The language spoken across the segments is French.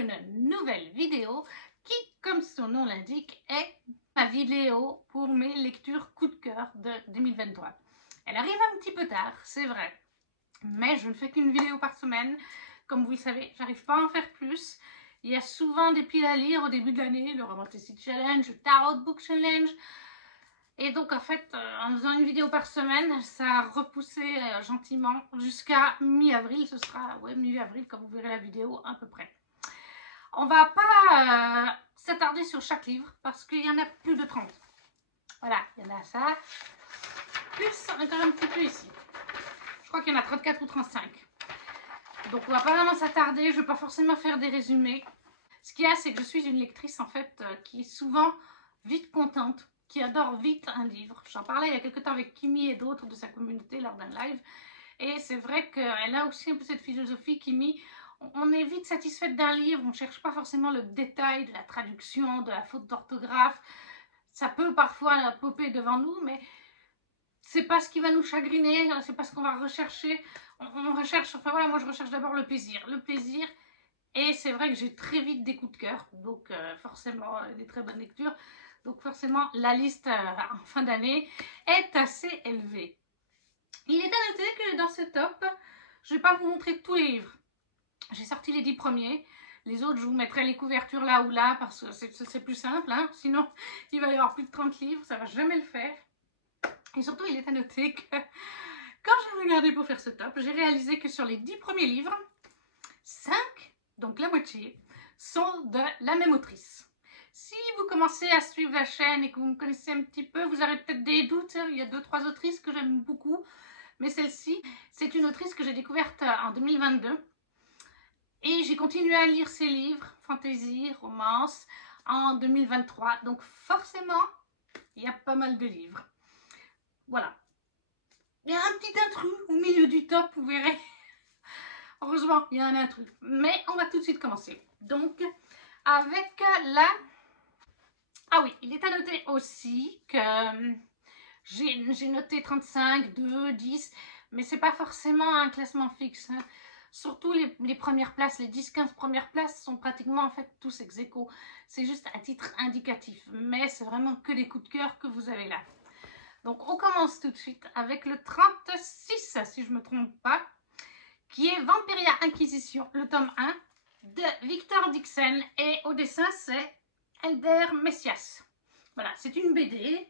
une nouvelle vidéo qui, comme son nom l'indique, est ma vidéo pour mes lectures coup de cœur de 2023. Elle arrive un petit peu tard, c'est vrai, mais je ne fais qu'une vidéo par semaine. Comme vous le savez, j'arrive pas à en faire plus. Il y a souvent des piles à lire au début de l'année, le Romanticity Challenge, le Tarot Book Challenge. Et donc en fait, en faisant une vidéo par semaine, ça a repoussé gentiment jusqu'à mi-avril. Ce sera mi-avril quand vous verrez la vidéo à peu près. On va pas s'attarder sur chaque livre parce qu'il y en a plus de 30. Voilà, il y en a ça. Plus encore un petit peu ici. Je crois qu'il y en a 34 ou 35. Donc on va pas vraiment s'attarder, je ne vais pas forcément faire des résumés. Ce qu'il y a, c'est que je suis une lectrice en fait qui est souvent vite contente, qui adore vite un livre. J'en parlais il y a quelques temps avec Kimi et d'autres de sa communauté lors d'un live. Et c'est vrai qu'elle a aussi un peu cette philosophie, Kimi. On est vite satisfaite d'un livre, on ne cherche pas forcément le détail de la traduction, de la faute d'orthographe. Ça peut parfois popper devant nous, mais c'est pas ce qui va nous chagriner, c'est pas ce qu'on va rechercher. On recherche, enfin voilà, moi je recherche d'abord le plaisir. Le plaisir, et c'est vrai que j'ai très vite des coups de cœur, donc forcément des très bonnes lectures. Donc forcément la liste en fin d'année est assez élevée. Il est à noter que dans ce top, je ne vais pas vous montrer tous les livres. J'ai sorti les 10 premiers. Les autres, je vous mettrai les couvertures là ou là parce que c'est plus simple. Hein. Sinon, il va y avoir plus de 30 livres. Ça ne va jamais le faire. Et surtout, il est à noter que quand j'ai regardé pour faire ce top, j'ai réalisé que sur les 10 premiers livres, 5, donc la moitié, sont de la même autrice. Si vous commencez à suivre la chaîne et que vous me connaissez un petit peu, vous aurez peut-être des doutes. Il y a 2-3 autrices que j'aime beaucoup. Mais celle-ci, c'est une autrice que j'ai découverte en 2022. Et j'ai continué à lire ses livres, fantasy, romance, en 2023. Donc forcément, il y a pas mal de livres. Voilà. Il y a un petit intrus au milieu du top, vous verrez. Heureusement, il y a un intrus. Mais on va tout de suite commencer. Donc, avec la... Ah oui, il est à noter aussi que j'ai noté 35, 2, 10, mais c'est pas forcément un classement fixe. Hein. Surtout les premières places, les 10-15 premières places sont pratiquement en fait tous ex aequo. C'est juste à titre indicatif, mais c'est vraiment que des coups de cœur que vous avez là. Donc on commence tout de suite avec le 36, si je ne me trompe pas, qui est Vampiria Inquisition, le tome 1 de Victor Dixon, et au dessin c'est Elder Messias. Voilà, c'est une BD,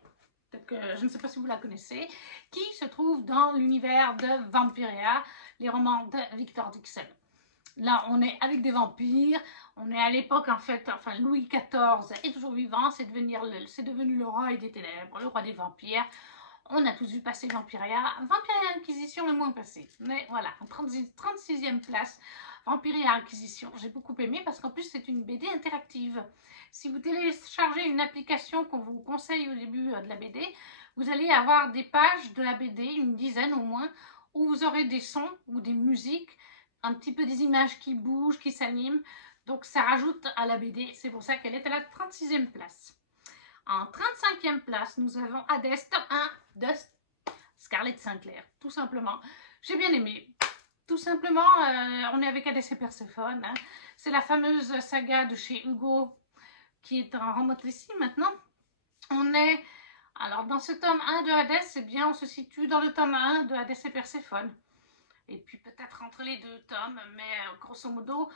donc, je ne sais pas si vous la connaissez, qui se trouve dans l'univers de Vampiria, les romans de Victor Dixon. Là, on est avec des vampires, on est à l'époque, en fait, enfin, Louis XIV est toujours vivant, c'est devenu le roi des ténèbres, le roi des vampires. On a tous vu passer Vampiria. Vampiria Inquisition, le moins passé. Mais voilà, en 36e place, Vampiria Inquisition. J'ai beaucoup aimé parce qu'en plus, c'est une BD interactive. Si vous téléchargez une application qu'on vous conseille au début de la BD, vous allez avoir des pages de la BD, une dizaine au moins, où vous aurez des sons ou des musiques, un petit peu des images qui bougent, qui s'animent. Donc ça rajoute à la BD. C'est pour ça qu'elle est à la 36e place. En 35e place, nous avons Hades, tome 1 de Scarlett Sinclair, tout simplement. J'ai bien aimé. Tout simplement, on est avec Hades et Perséphone. Hein. C'est la fameuse saga de chez Hugo qui est en remote ici maintenant. On est, alors dans ce tome 1 de Hades, eh bien, on se situe dans le tome 1 de Hades et Perséphone. Et puis peut-être entre les deux tomes, mais grosso modo,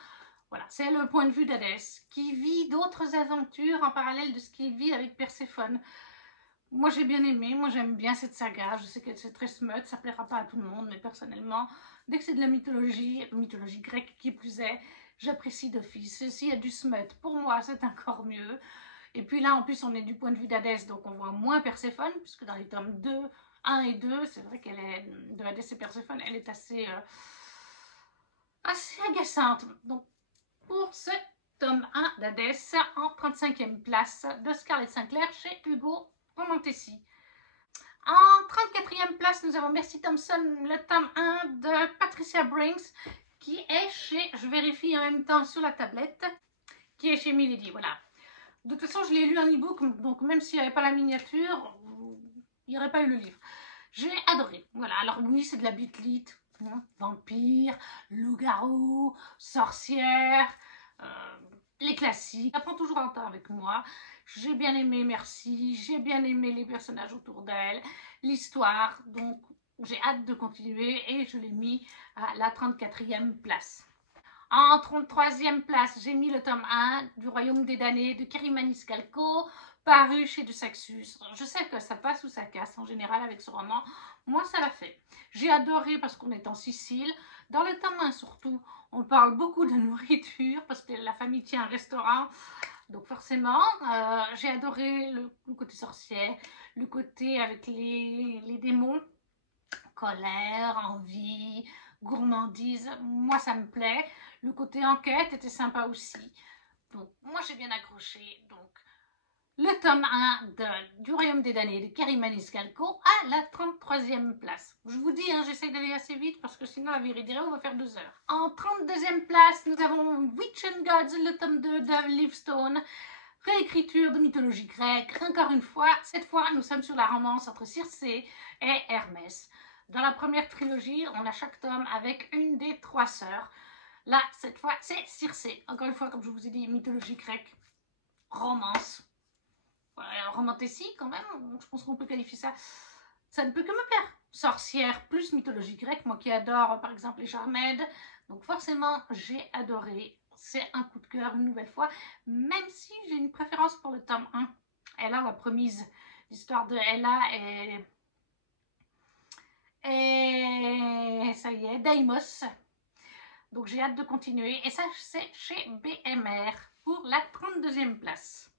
voilà, c'est le point de vue d'Hadès, qui vit d'autres aventures en parallèle de ce qu'il vit avec Perséphone. Moi j'ai bien aimé, moi j'aime bien cette saga, je sais que c'est très smut, ça plaira pas à tout le monde, mais personnellement, dès que c'est de la mythologie grecque qui plus est, j'apprécie d'office. S'il y a du smut, pour moi c'est encore mieux. Et puis là en plus on est du point de vue d'Hadès, donc on voit moins Perséphone, puisque dans les tomes 2, 1 et 2, c'est vrai qu'elle est, de Hades et Perséphone, elle est assez agaçante. Donc pour ce tome 1 d'Hadès en 35e place de Scarlett Sinclair chez Hugo Romantessi. En 34e place, nous avons Mercy Thompson, le tome 1 de Patricia Brinks, qui est chez, je vérifie en même temps sur la tablette, qui est chez Milady, voilà. De toute façon, je l'ai lu en e-book, donc même s'il n'y avait pas la miniature, il n'y aurait pas eu le livre. J'ai adoré, voilà. Alors oui, c'est de la bitlite, hein, vampire, loup-garou, sorcière, les classiques. Ça prend toujours un temps avec moi. J'ai bien aimé Merci, j'ai bien aimé les personnages autour d'elle, l'histoire, donc j'ai hâte de continuer et je l'ai mis à la 34e place. En 33e place, j'ai mis le tome 1 du Royaume des damnés de Kerry Maniscalco, paru chez De Saxus. Je sais que ça passe ou ça casse en général avec ce roman. Moi, ça l'a fait. J'ai adoré parce qu'on est en Sicile. Dans le tome 1 surtout, on parle beaucoup de nourriture parce que la famille tient un restaurant. Donc forcément, j'ai adoré le côté sorcière, le côté avec les démons, colère, envie, gourmandise. Moi, ça me plaît. Le côté enquête était sympa aussi. Donc, moi, j'ai bien accroché. Donc, le tome 1 du Royaume des damnés de Kerry Maniscalco à la 33e place. Je vous dis, hein, j'essaie d'aller assez vite parce que sinon la vérité, on va faire 2 heures. En 32e place, nous avons Witch and Gods, le tome 2 de Livingstone. Réécriture de mythologie grecque. Encore une fois, cette fois, nous sommes sur la romance entre Circé et Hermès. Dans la première trilogie, on a chaque tome avec une des 3 sœurs. Là, cette fois, c'est Circé. Encore une fois, comme je vous ai dit, mythologie grecque, romance. Romantécie quand même, je pense qu'on peut qualifier ça. Ça ne peut que me plaire. Sorcière plus mythologie grecque, moi qui adore par exemple les Charmèdes. Donc forcément, j'ai adoré. C'est un coup de cœur une nouvelle fois, même si j'ai une préférence pour le tome 1. Ella, la promise. L'histoire de Ella et ça y est, Deimos. Donc j'ai hâte de continuer. Et ça, c'est chez BMR pour la 32e place.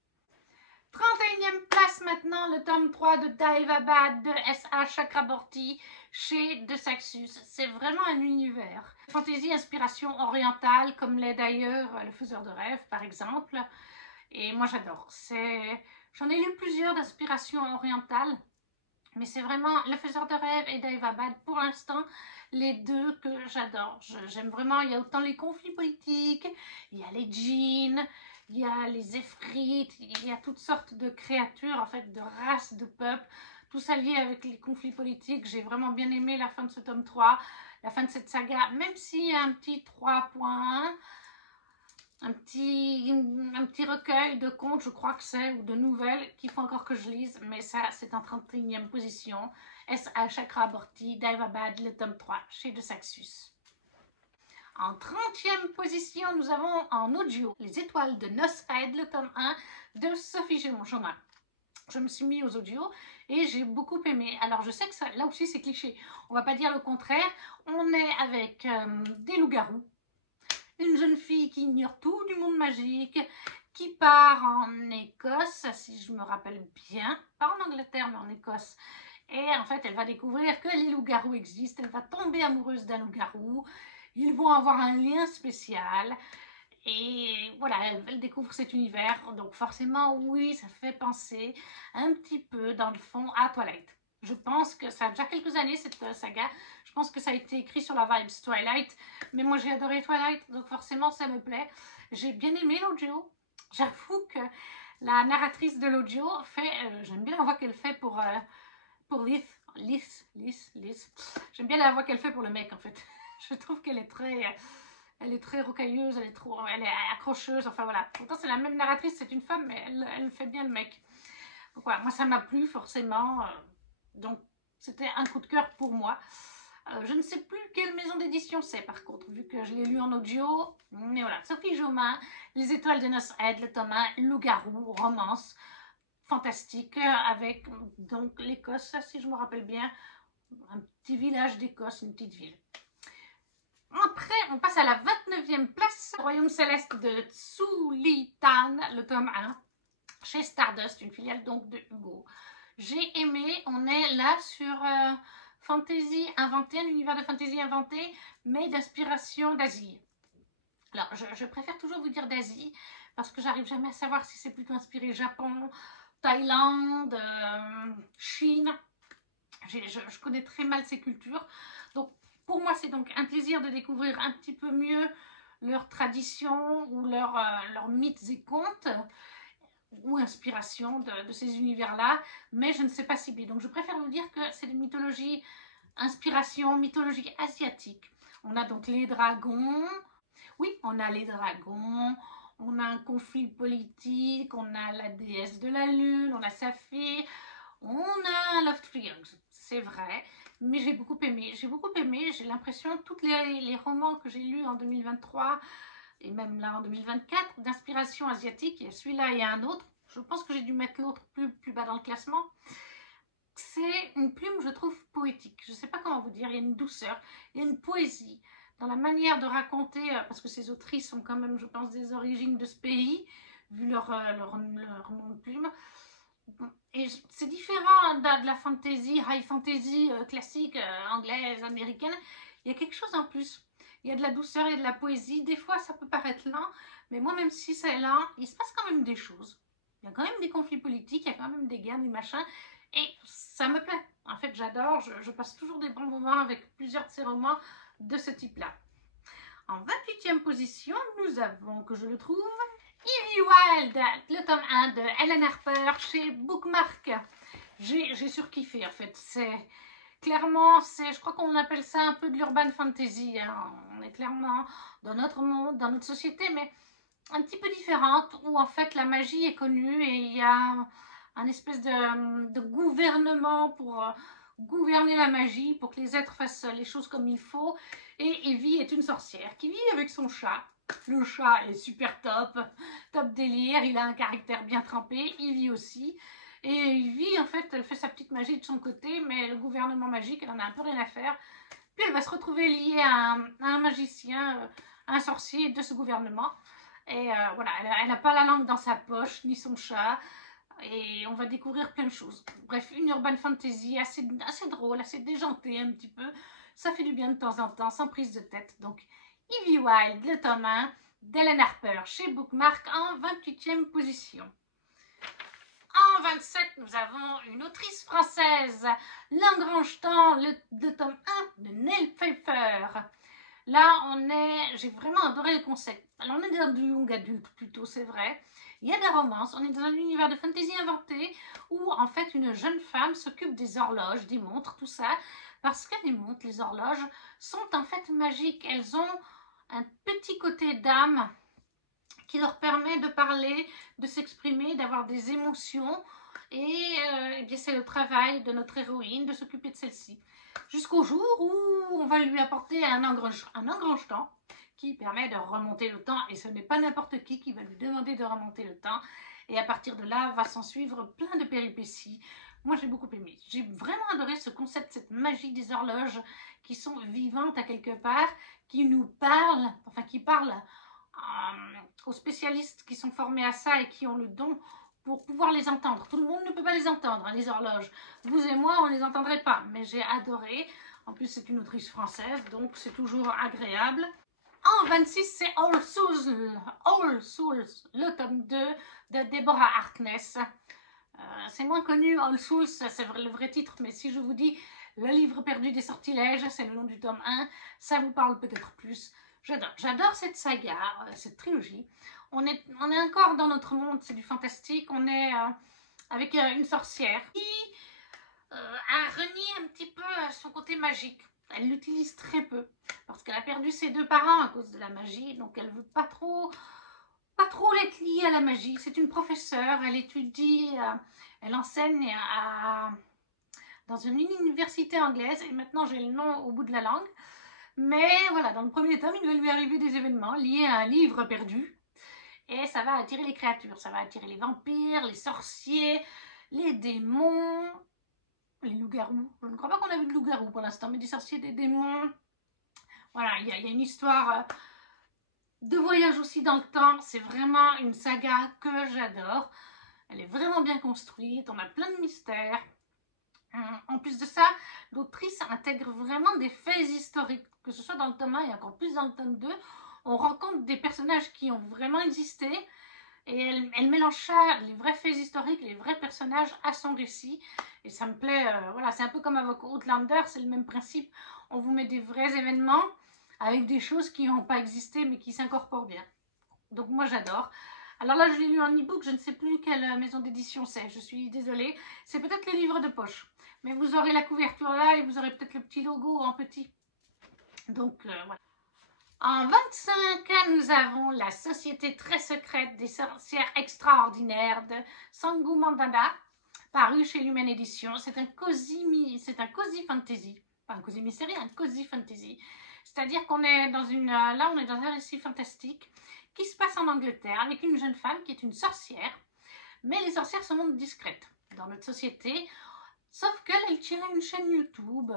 31e place maintenant, le tome 3 de Daevabad de S.A. Chakraborty chez De Saxus. C'est vraiment un univers. Fantaisie, inspiration orientale, comme l'est d'ailleurs Le Faiseur de rêves, par exemple. Et moi, j'adore. J'en ai lu plusieurs d'inspiration orientale, mais c'est vraiment Le Faiseur de rêves et Daevabad, pour l'instant, les deux que j'adore. J'aime vraiment, il y a autant les conflits politiques, il y a les djinns, il y a les efrites, il y a toutes sortes de créatures, en fait, de races, de peuples, tout ça lié avec les conflits politiques. J'ai vraiment bien aimé la fin de ce tome 3, la fin de cette saga, même s'il y a un petit 3.1, un petit recueil de contes, je crois que c'est, ou de nouvelles, qu'il faut encore que je lise, mais ça, c'est en 31e position. S.A. Chakraborty, Daevabad, le tome 3, chez De Saxus. En 30e position, nous avons en audio Les Étoiles de Nosred, le tome 1 de Sophie Gémonchemin. Je me suis mis aux audios et j'ai beaucoup aimé. Alors je sais que ça, là aussi c'est cliché, on va pas dire le contraire. On est avec des loups-garous, une jeune fille qui ignore tout du monde magique, qui part en Écosse, si je me rappelle bien, pas en Angleterre mais en Écosse. Et en fait, elle va découvrir que les loups-garous existent, elle va tomber amoureuse d'un loup-garou, ils vont avoir un lien spécial. Et voilà, elle découvre cet univers, donc forcément, oui, ça fait penser un petit peu, dans le fond, à Twilight. Je pense que ça a déjà quelques années, cette saga. Je pense que ça a été écrit sur la vibes Twilight, mais moi j'ai adoré Twilight, donc forcément ça me plaît. J'ai bien aimé l'audio. J'avoue que la narratrice de l'audio fait, j'aime bien la voix qu'elle fait pour Lys. J'aime bien la voix qu'elle fait pour le mec, en fait. Je trouve qu'elle est très rocailleuse, elle est accrocheuse, enfin voilà. Pourtant c'est la même narratrice, c'est une femme, mais elle fait bien le mec. Donc voilà, moi ça m'a plu forcément, donc c'était un coup de cœur pour moi. Je ne sais plus quelle maison d'édition c'est par contre, vu que je l'ai lu en audio, mais voilà. Sophie Jomain, Les Étoiles de Nosred, le tome 1, Loup-garou, romance, fantastique, avec donc l'Écosse, si je me rappelle bien, un petit village d'Écosse, une petite ville. Après, on passe à la 29e place, Royaume Céleste de Tsulitan, le tome 1, chez Stardust, une filiale donc de Hugo. J'ai aimé, on est là sur fantasy inventée, un univers de fantasy inventé, mais d'inspiration d'Asie. Alors, je préfère toujours vous dire d'Asie, parce que j'arrive jamais à savoir si c'est plutôt inspiré Japon, Thaïlande, Chine. Je connais très mal ces cultures, donc pour moi, c'est donc un plaisir de découvrir un petit peu mieux leurs traditions ou leurs mythes et contes ou inspiration de ces univers-là, mais je ne sais pas cibler. Donc je préfère vous dire que c'est des mythologies, inspiration, mythologie asiatique. On a donc les dragons, Oui, on a les dragons, on a un conflit politique, on a la déesse de la lune, on a Saphir, on a un love triangle, c'est vrai. Mais j'ai beaucoup aimé, j'ai l'impression, tous les romans que j'ai lus en 2023 et même là en 2024, d'inspiration asiatique, il y a celui-là et un autre, je pense que j'ai dû mettre l'autre plus bas dans le classement. C'est une plume, je trouve, poétique. Je ne sais pas comment vous dire, il y a une douceur, il y a une poésie dans la manière de raconter, parce que ces autrices ont quand même, je pense, des origines de ce pays, vu leur nom de plume. Et c'est différent de la fantasy, high fantasy classique, anglaise, américaine. Il y a quelque chose en plus. Il y a de la douceur, il y a de la poésie. Des fois, ça peut paraître lent, mais moi, même si c'est lent, il se passe quand même des choses. Il y a quand même des conflits politiques, il y a quand même des guerres, des machins. Et ça me plaît. En fait, j'adore. Je passe toujours des bons moments avec plusieurs de ces romans de ce type-là. En 28e position, nous avons, que je le trouve, Evie Wild, le tome 1 de Helen Harper chez Bookmark. J'ai surkiffé en fait. C'est clairement, je crois qu'on appelle ça un peu de l'urban fantasy. Hein. On est clairement dans notre monde, dans notre société, mais un petit peu différente, où en fait la magie est connue et il y a un espèce de gouvernement pour gouverner la magie, pour que les êtres fassent les choses comme il faut. Et Evie est une sorcière qui vit avec son chat. Le chat est super top délire, il a un caractère bien trempé, Evie aussi. Et Evie, en fait, elle fait sa petite magie de son côté, mais le gouvernement magique, elle en a un peu rien à faire. Puis elle va se retrouver liée à un magicien, un sorcier de ce gouvernement. Et voilà, elle n'a pas la langue dans sa poche, ni son chat. Et on va découvrir plein de choses. Bref, une urban fantasy assez drôle, assez déjantée un petit peu. Ça fait du bien de temps en temps, sans prise de tête. Donc, Evie Wild, le tome 1 d'Helen Harper chez Bookmark en 28e position. En 27, nous avons une autrice française, L'Engrangetant, le tome 1 de Nell Pfeiffer. Là, j'ai vraiment adoré le concept. Alors, on est dans du young adulte plutôt, c'est vrai. Il y a des romances, on est dans un univers de fantasy inventé où en fait une jeune femme s'occupe des horloges, des montres, tout ça, parce que les montres, les horloges sont en fait magiques. Elles ont un petit côté d'âme qui leur permet de parler, de s'exprimer, d'avoir des émotions. Et bien c'est le travail de notre héroïne de s'occuper de celle-ci. Jusqu'au jour où on va lui apporter un engrangetant qui permet de remonter le temps. Et ce n'est pas n'importe qui va lui demander de remonter le temps. Et à partir de là, va s'en suivre plein de péripéties. Moi, j'ai beaucoup aimé. J'ai vraiment adoré ce concept, cette magie des horloges qui sont vivantes à quelque part, qui nous parlent, enfin qui parlent aux spécialistes qui sont formés à ça et qui ont le don pour pouvoir les entendre. Tout le monde ne peut pas les entendre, hein, les horloges. Vous et moi, on ne les entendrait pas, mais j'ai adoré. En plus, c'est une autrice française, donc c'est toujours agréable. En 26, c'est All Souls, le tome 2 de Deborah Harkness. C'est moins connu, All Souls, c'est le vrai titre, mais si je vous dis Le livre perdu des sortilèges, c'est le nom du tome 1, ça vous parle peut-être plus. J'adore cette saga, cette trilogie. On est encore dans notre monde, c'est du fantastique. On est avec une sorcière qui a renié un petit peu son côté magique. Elle l'utilise très peu parce qu'elle a perdu ses deux parents à cause de la magie, donc elle veut pas trop être liée à la magie. C'est une professeure, elle étudie, elle enseigne dans une université anglaise et maintenant j'ai le nom au bout de la langue. Mais voilà, dans le premier tome, il va lui arriver des événements liés à un livre perdu. Et ça va attirer les créatures. Ça va attirer les vampires, les sorciers, les démons, les loups-garous. Je ne crois pas qu'on a vu de loups-garous pour l'instant, mais des sorciers, des démons. Voilà, il y a une histoire de voyage aussi dans le temps. C'est vraiment une saga que j'adore. Elle est vraiment bien construite. On a plein de mystères. En plus de ça, l'autrice intègre vraiment des faits historiques, que ce soit dans le tome 1 et encore plus dans le tome 2. On rencontre des personnages qui ont vraiment existé et elle mélange ça, les vrais faits historiques, les vrais personnages à son récit. Et ça me plaît, voilà, c'est un peu comme avec Outlander, c'est le même principe. On vous met des vrais événements avec des choses qui n'ont pas existé mais qui s'incorporent bien. Donc moi j'adore. Alors là je l'ai lu en e-book, je ne sais plus quelle maison d'édition c'est, je suis désolée. C'est peut-être le livre de poche. Mais vous aurez la couverture là et vous aurez peut-être le petit logo en petit. Donc voilà. En 25, nous avons La Société très secrète des sorcières extraordinaires de Sangu Mandana, paru chez Lumen Éditions. C'est un cozy fantasy, pas un cozy mystérieux, un cozy fantasy. C'est-à-dire qu'on est dans là on est dans un récit fantastique qui se passe en Angleterre avec une jeune femme qui est une sorcière, mais les sorcières se montrent discrètes dans notre société, sauf qu'elle tient une chaîne YouTube,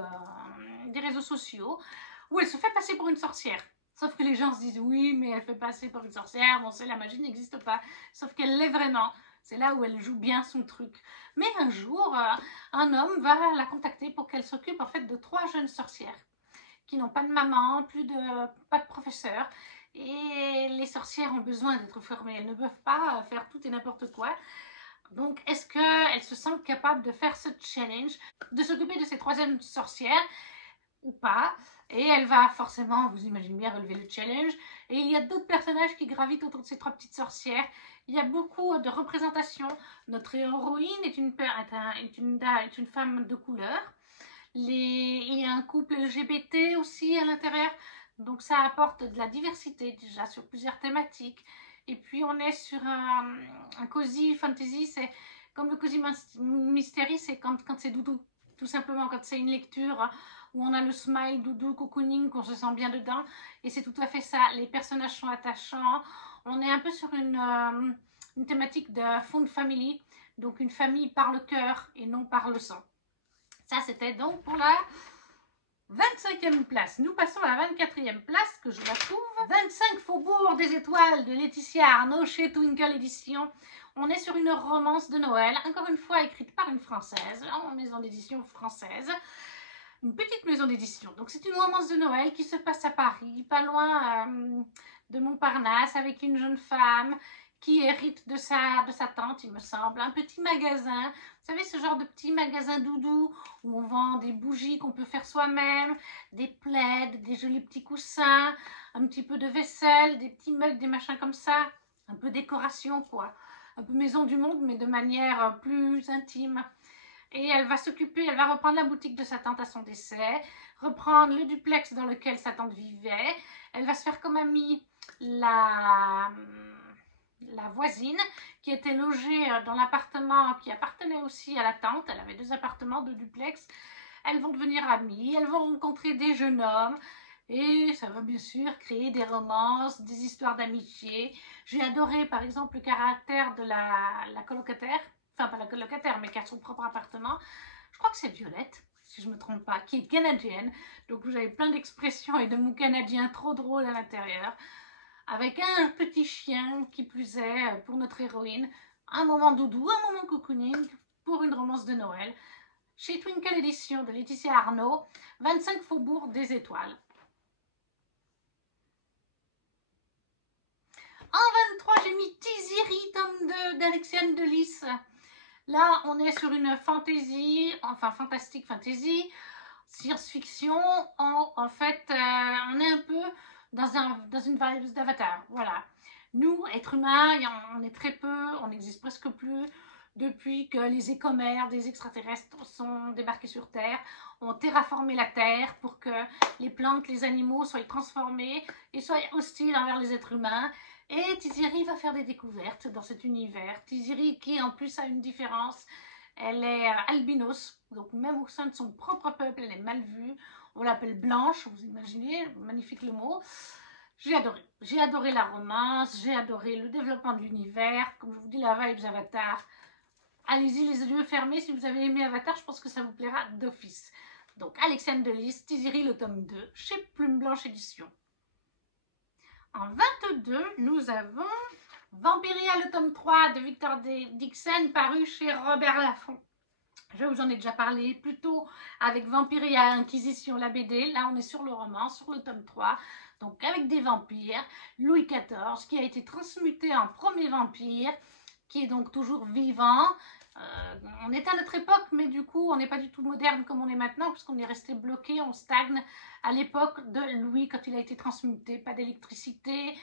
des réseaux sociaux, où elle se fait passer pour une sorcière. Sauf que les gens se disent oui, mais elle fait passer pour une sorcière, bon, c'est la magie n'existe pas. Sauf qu'elle l'est vraiment. C'est là où elle joue bien son truc. Mais un jour, un homme va la contacter pour qu'elle s'occupe en fait de 3 jeunes sorcières qui n'ont pas de maman, pas de professeur. Et les sorcières ont besoin d'être formées. Elles ne peuvent pas faire tout et n'importe quoi. Donc, est-ce qu'elles se sentent capables de faire ce challenge, de s'occuper de ces 3 jeunes sorcières ou pas? Et elle va forcément, vous imaginez bien, relever le challenge. Et il y a d'autres personnages qui gravitent autour de ces 3 petites sorcières. Il y a beaucoup de représentations. Notre héroïne est une femme de couleur. Il y a un couple LGBT aussi à l'intérieur. Donc ça apporte de la diversité déjà sur plusieurs thématiques. Et puis on est sur un cozy fantasy. C'est comme le cozy mystery, c'est quand c'est doudou. Tout simplement quand c'est une lecture où on a le smile, doudou, cocooning, qu'on se sent bien dedans. Et c'est tout à fait ça. Les personnages sont attachants. On est un peu sur une thématique de fond de family. Donc une famille par le cœur et non par le sang. Ça, c'était donc pour la 25e place. Nous passons à la 24e place, que je la trouve. 25 Faubourg des Étoiles de Laetitia Arnaud chez Twinkle Édition. On est sur une romance de Noël, encore une fois écrite par une Française, en maison d'édition française. Une petite maison d'édition. Donc c'est une romance de Noël qui se passe à Paris, pas loin de Montparnasse, avec une jeune femme qui hérite de sa tante, il me semble, un petit magasin. Vous savez, ce genre de petit magasin doudou où on vend des bougies qu'on peut faire soi-même, des plaids, des jolis petits coussins, un petit peu de vaisselle, des petits mugs, des machins comme ça. Un peu décoration, quoi. Un peu maison du monde, mais de manière plus intime. Et elle va reprendre la boutique de sa tante à son décès, reprendre le duplex dans lequel sa tante vivait. Elle va se faire comme amie la voisine qui était logée dans l'appartement qui appartenait aussi à la tante. Elle avait 2 appartements, 2 duplex. Elles vont devenir amies, elles vont rencontrer des jeunes hommes et ça va bien sûr créer des romances, des histoires d'amitié. J'ai adoré par exemple le caractère de la colocataire, enfin pas la colocataire mais qui a son propre appartement. Je crois que c'est Violette, si je ne me trompe pas, qui est canadienne. Donc vous avez plein d'expressions et de mots canadiens trop drôles à l'intérieur. Avec un petit chien qui plus est pour notre héroïne. Un moment doudou, un moment cocooning pour une romance de Noël. Chez Twinkle Édition de Laetitia Arnaud, 25 Faubourg des Étoiles. En 23, j'ai mis Tiziri, tome 2 d'Alexiane Delis. Là, on est sur une fantasy, enfin fantastique fantasy, science-fiction. En fait, on est un peu dans une vibe d'Avatar. Voilà. Nous, êtres humains, on est très peu, on n'existe presque plus depuis que les écomères des extraterrestres sont débarqués sur Terre, ont terraformé la Terre pour que les plantes, les animaux soient transformés et soient hostiles envers les êtres humains. Et Tiziri va faire des découvertes dans cet univers. Tiziri qui en plus a une différence, elle est albinos, donc même au sein de son propre peuple, elle est mal vue. On l'appelle Blanche, vous imaginez, magnifique le mot. J'ai adoré la romance, j'ai adoré le développement de l'univers, comme je vous dis, la vibes Avatar. Allez-y les yeux fermés, si vous avez aimé Avatar, je pense que ça vous plaira d'office. Donc Alexiane Delis, Tiziri le tome 2, chez Plume Blanche Édition. En 22, nous avons Vampiria le tome 3 de Victor Dixon, paru chez Robert Laffont. Je vous en ai déjà parlé plus tôt avec Vampiria Inquisition, la BD. Là, on est sur le roman, sur le tome 3. Donc, avec des vampires. Louis XIV, qui a été transmuté en premier vampire, qui est donc toujours vivant. On est à notre époque, mais du coup, on n'est pas du tout moderne comme on est maintenant, puisqu'on est resté bloqué, on stagne à l'époque de Louis, quand il a été transmuté. Pas d'électricité,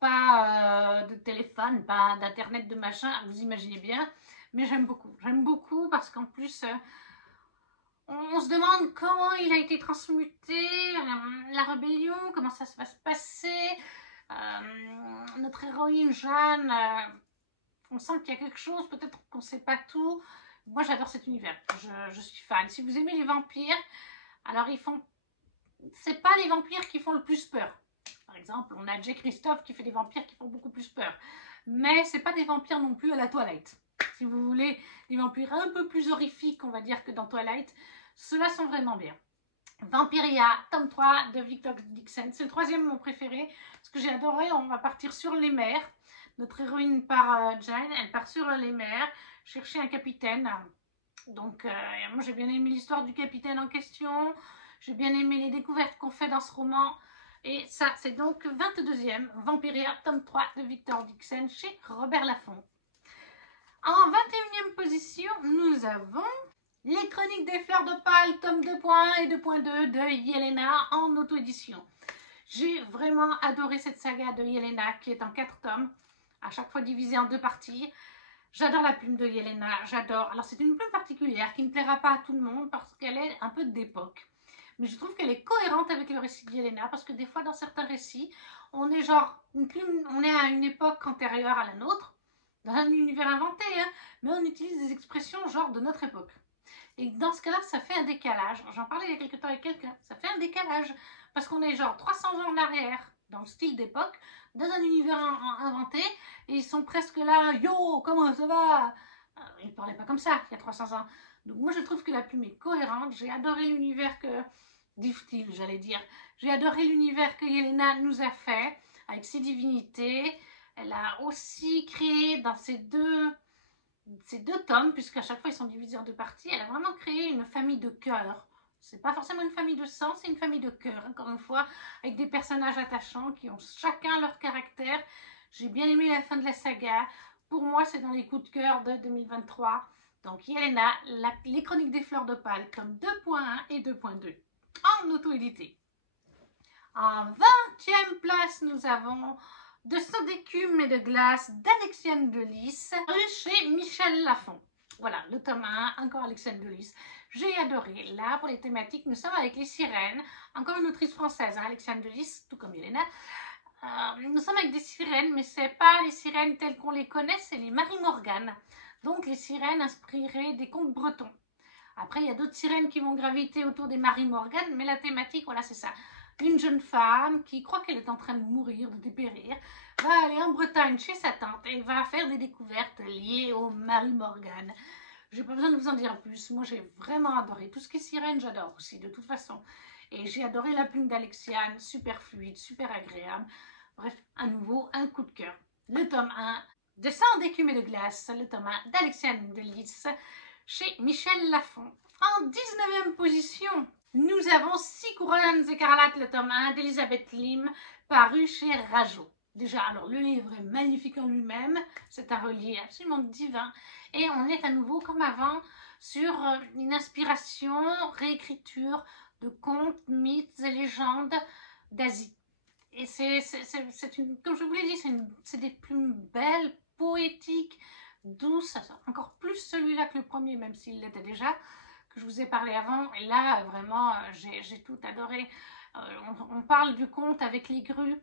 pas de téléphone, pas d'internet, de machin, vous imaginez bien. Mais j'aime beaucoup parce qu'en plus, On se demande comment il a été transmuté, la rébellion, comment ça va se passer. Notre héroïne Jeanne, on sent qu'il y a quelque chose, peut-être qu'on ne sait pas tout. Moi j'adore cet univers, je suis fan. Si vous aimez les vampires, alors c'est pas les vampires qui font le plus peur. Par exemple, on a Jack Christophe qui fait des vampires qui font beaucoup plus peur. Mais c'est pas des vampires non plus à la Twilight. Si vous voulez des vampires un peu plus horrifiques, on va dire, que dans Twilight, ceux-là sont vraiment bien. Vampiria, tome 3 de Victor Dixon. C'est le troisième mon préféré. Ce que j'ai adoré, on va partir sur les mers. Notre héroïne part, Jane, elle part sur les mers, chercher un capitaine. Donc, moi j'ai bien aimé l'histoire du capitaine en question. J'ai bien aimé les découvertes qu'on fait dans ce roman. Et ça, c'est donc 22e Vampiria, tome 3 de Victor Dixon chez Robert Laffont. En 21e position, nous avons Les Chroniques des Fleurs d'Opale, tome 2.1 et 2.2 de Yelena en auto-édition. J'ai vraiment adoré cette saga de Yelena qui est en 4 tomes, à chaque fois divisée en 2 parties. J'adore la plume de Yelena, j'adore. Alors c'est une plume particulière qui ne plaira pas à tout le monde parce qu'elle est un peu d'époque. Mais je trouve qu'elle est cohérente avec le récit de Yelena parce que des fois dans certains récits, on est genre une plume, on est à une époque antérieure à la nôtre, dans un univers inventé, hein, mais on utilise des expressions genre de notre époque. Et dans ce cas-là, ça fait un décalage. J'en parlais il y a quelques temps avec quelqu'un. Ça fait un décalage parce qu'on est genre 300 ans en arrière dans le style d'époque, dans un univers inventé, et ils sont presque là, yo, comment ça va? Ils ne parlaient pas comme ça il y a 300 ans. Donc moi je trouve que la plume est cohérente. J'ai adoré l'univers que Diftil, j'allais dire. J'ai adoré l'univers que Yelena nous a fait avec ses divinités. Elle a aussi créé dans ces deux tomes, puisqu'à chaque fois ils sont divisés en 2 parties, elle a vraiment créé une famille de cœur. C'est pas forcément une famille de sang, c'est une famille de cœur, encore une fois, avec des personnages attachants qui ont chacun leur caractère. J'ai bien aimé la fin de la saga. Pour moi, c'est dans les coups de cœur de 2023. Donc, Yelena, Les Chroniques des Fleurs d'Opale, tome 2.1 et 2.2, en auto-édité. En 20e place, nous avons De sang d'écume et de glace d'Alexiane de Lys, chez Michel Laffont. Voilà, le tome 1, encore Alexiane de Lys. J'ai adoré. Là, pour les thématiques, nous sommes avec les sirènes. Encore une autrice française, hein, Alexiane de Lys, tout comme Yelena. Nous sommes avec des sirènes, mais ce n'est pas les sirènes telles qu'on les connaît, c'est les Marie Morgan. Donc, les sirènes inspirées des contes bretons. Après, il y a d'autres sirènes qui vont graviter autour des Marie Morgan, mais la thématique, voilà, c'est ça. Une jeune femme qui croit qu'elle est en train de mourir, de dépérir, va aller en Bretagne chez sa tante et va faire des découvertes liées aux Marie Morgan. J'ai pas besoin de vous en dire plus. Moi, j'ai vraiment adoré. Tout ce qui est sirène, j'adore aussi, de toute façon. Et j'ai adoré la plume d'Alexiane, super fluide, super agréable. Bref, à nouveau, un coup de cœur. Le tome 1 de Sang d'écume et de glace, le tome 1 d'Alexiane de Lys, chez Michel Laffont. En 19e position, nous avons 6 couronnes écarlates, le tome 1 d'Elisabeth Lim, paru chez Rajo. Déjà, alors le livre est magnifique en lui-même, c'est un relié absolument divin, et on est à nouveau comme avant sur une inspiration, réécriture de contes, mythes et légendes d'Asie. Et comme je vous l'ai dit, c'est des plumes belles, poétiques, douces, encore plus celui-là que le premier, même s'il l'était déjà, que je vous ai parlé avant. Et là, vraiment, j'ai tout adoré. On parle du conte avec les grues.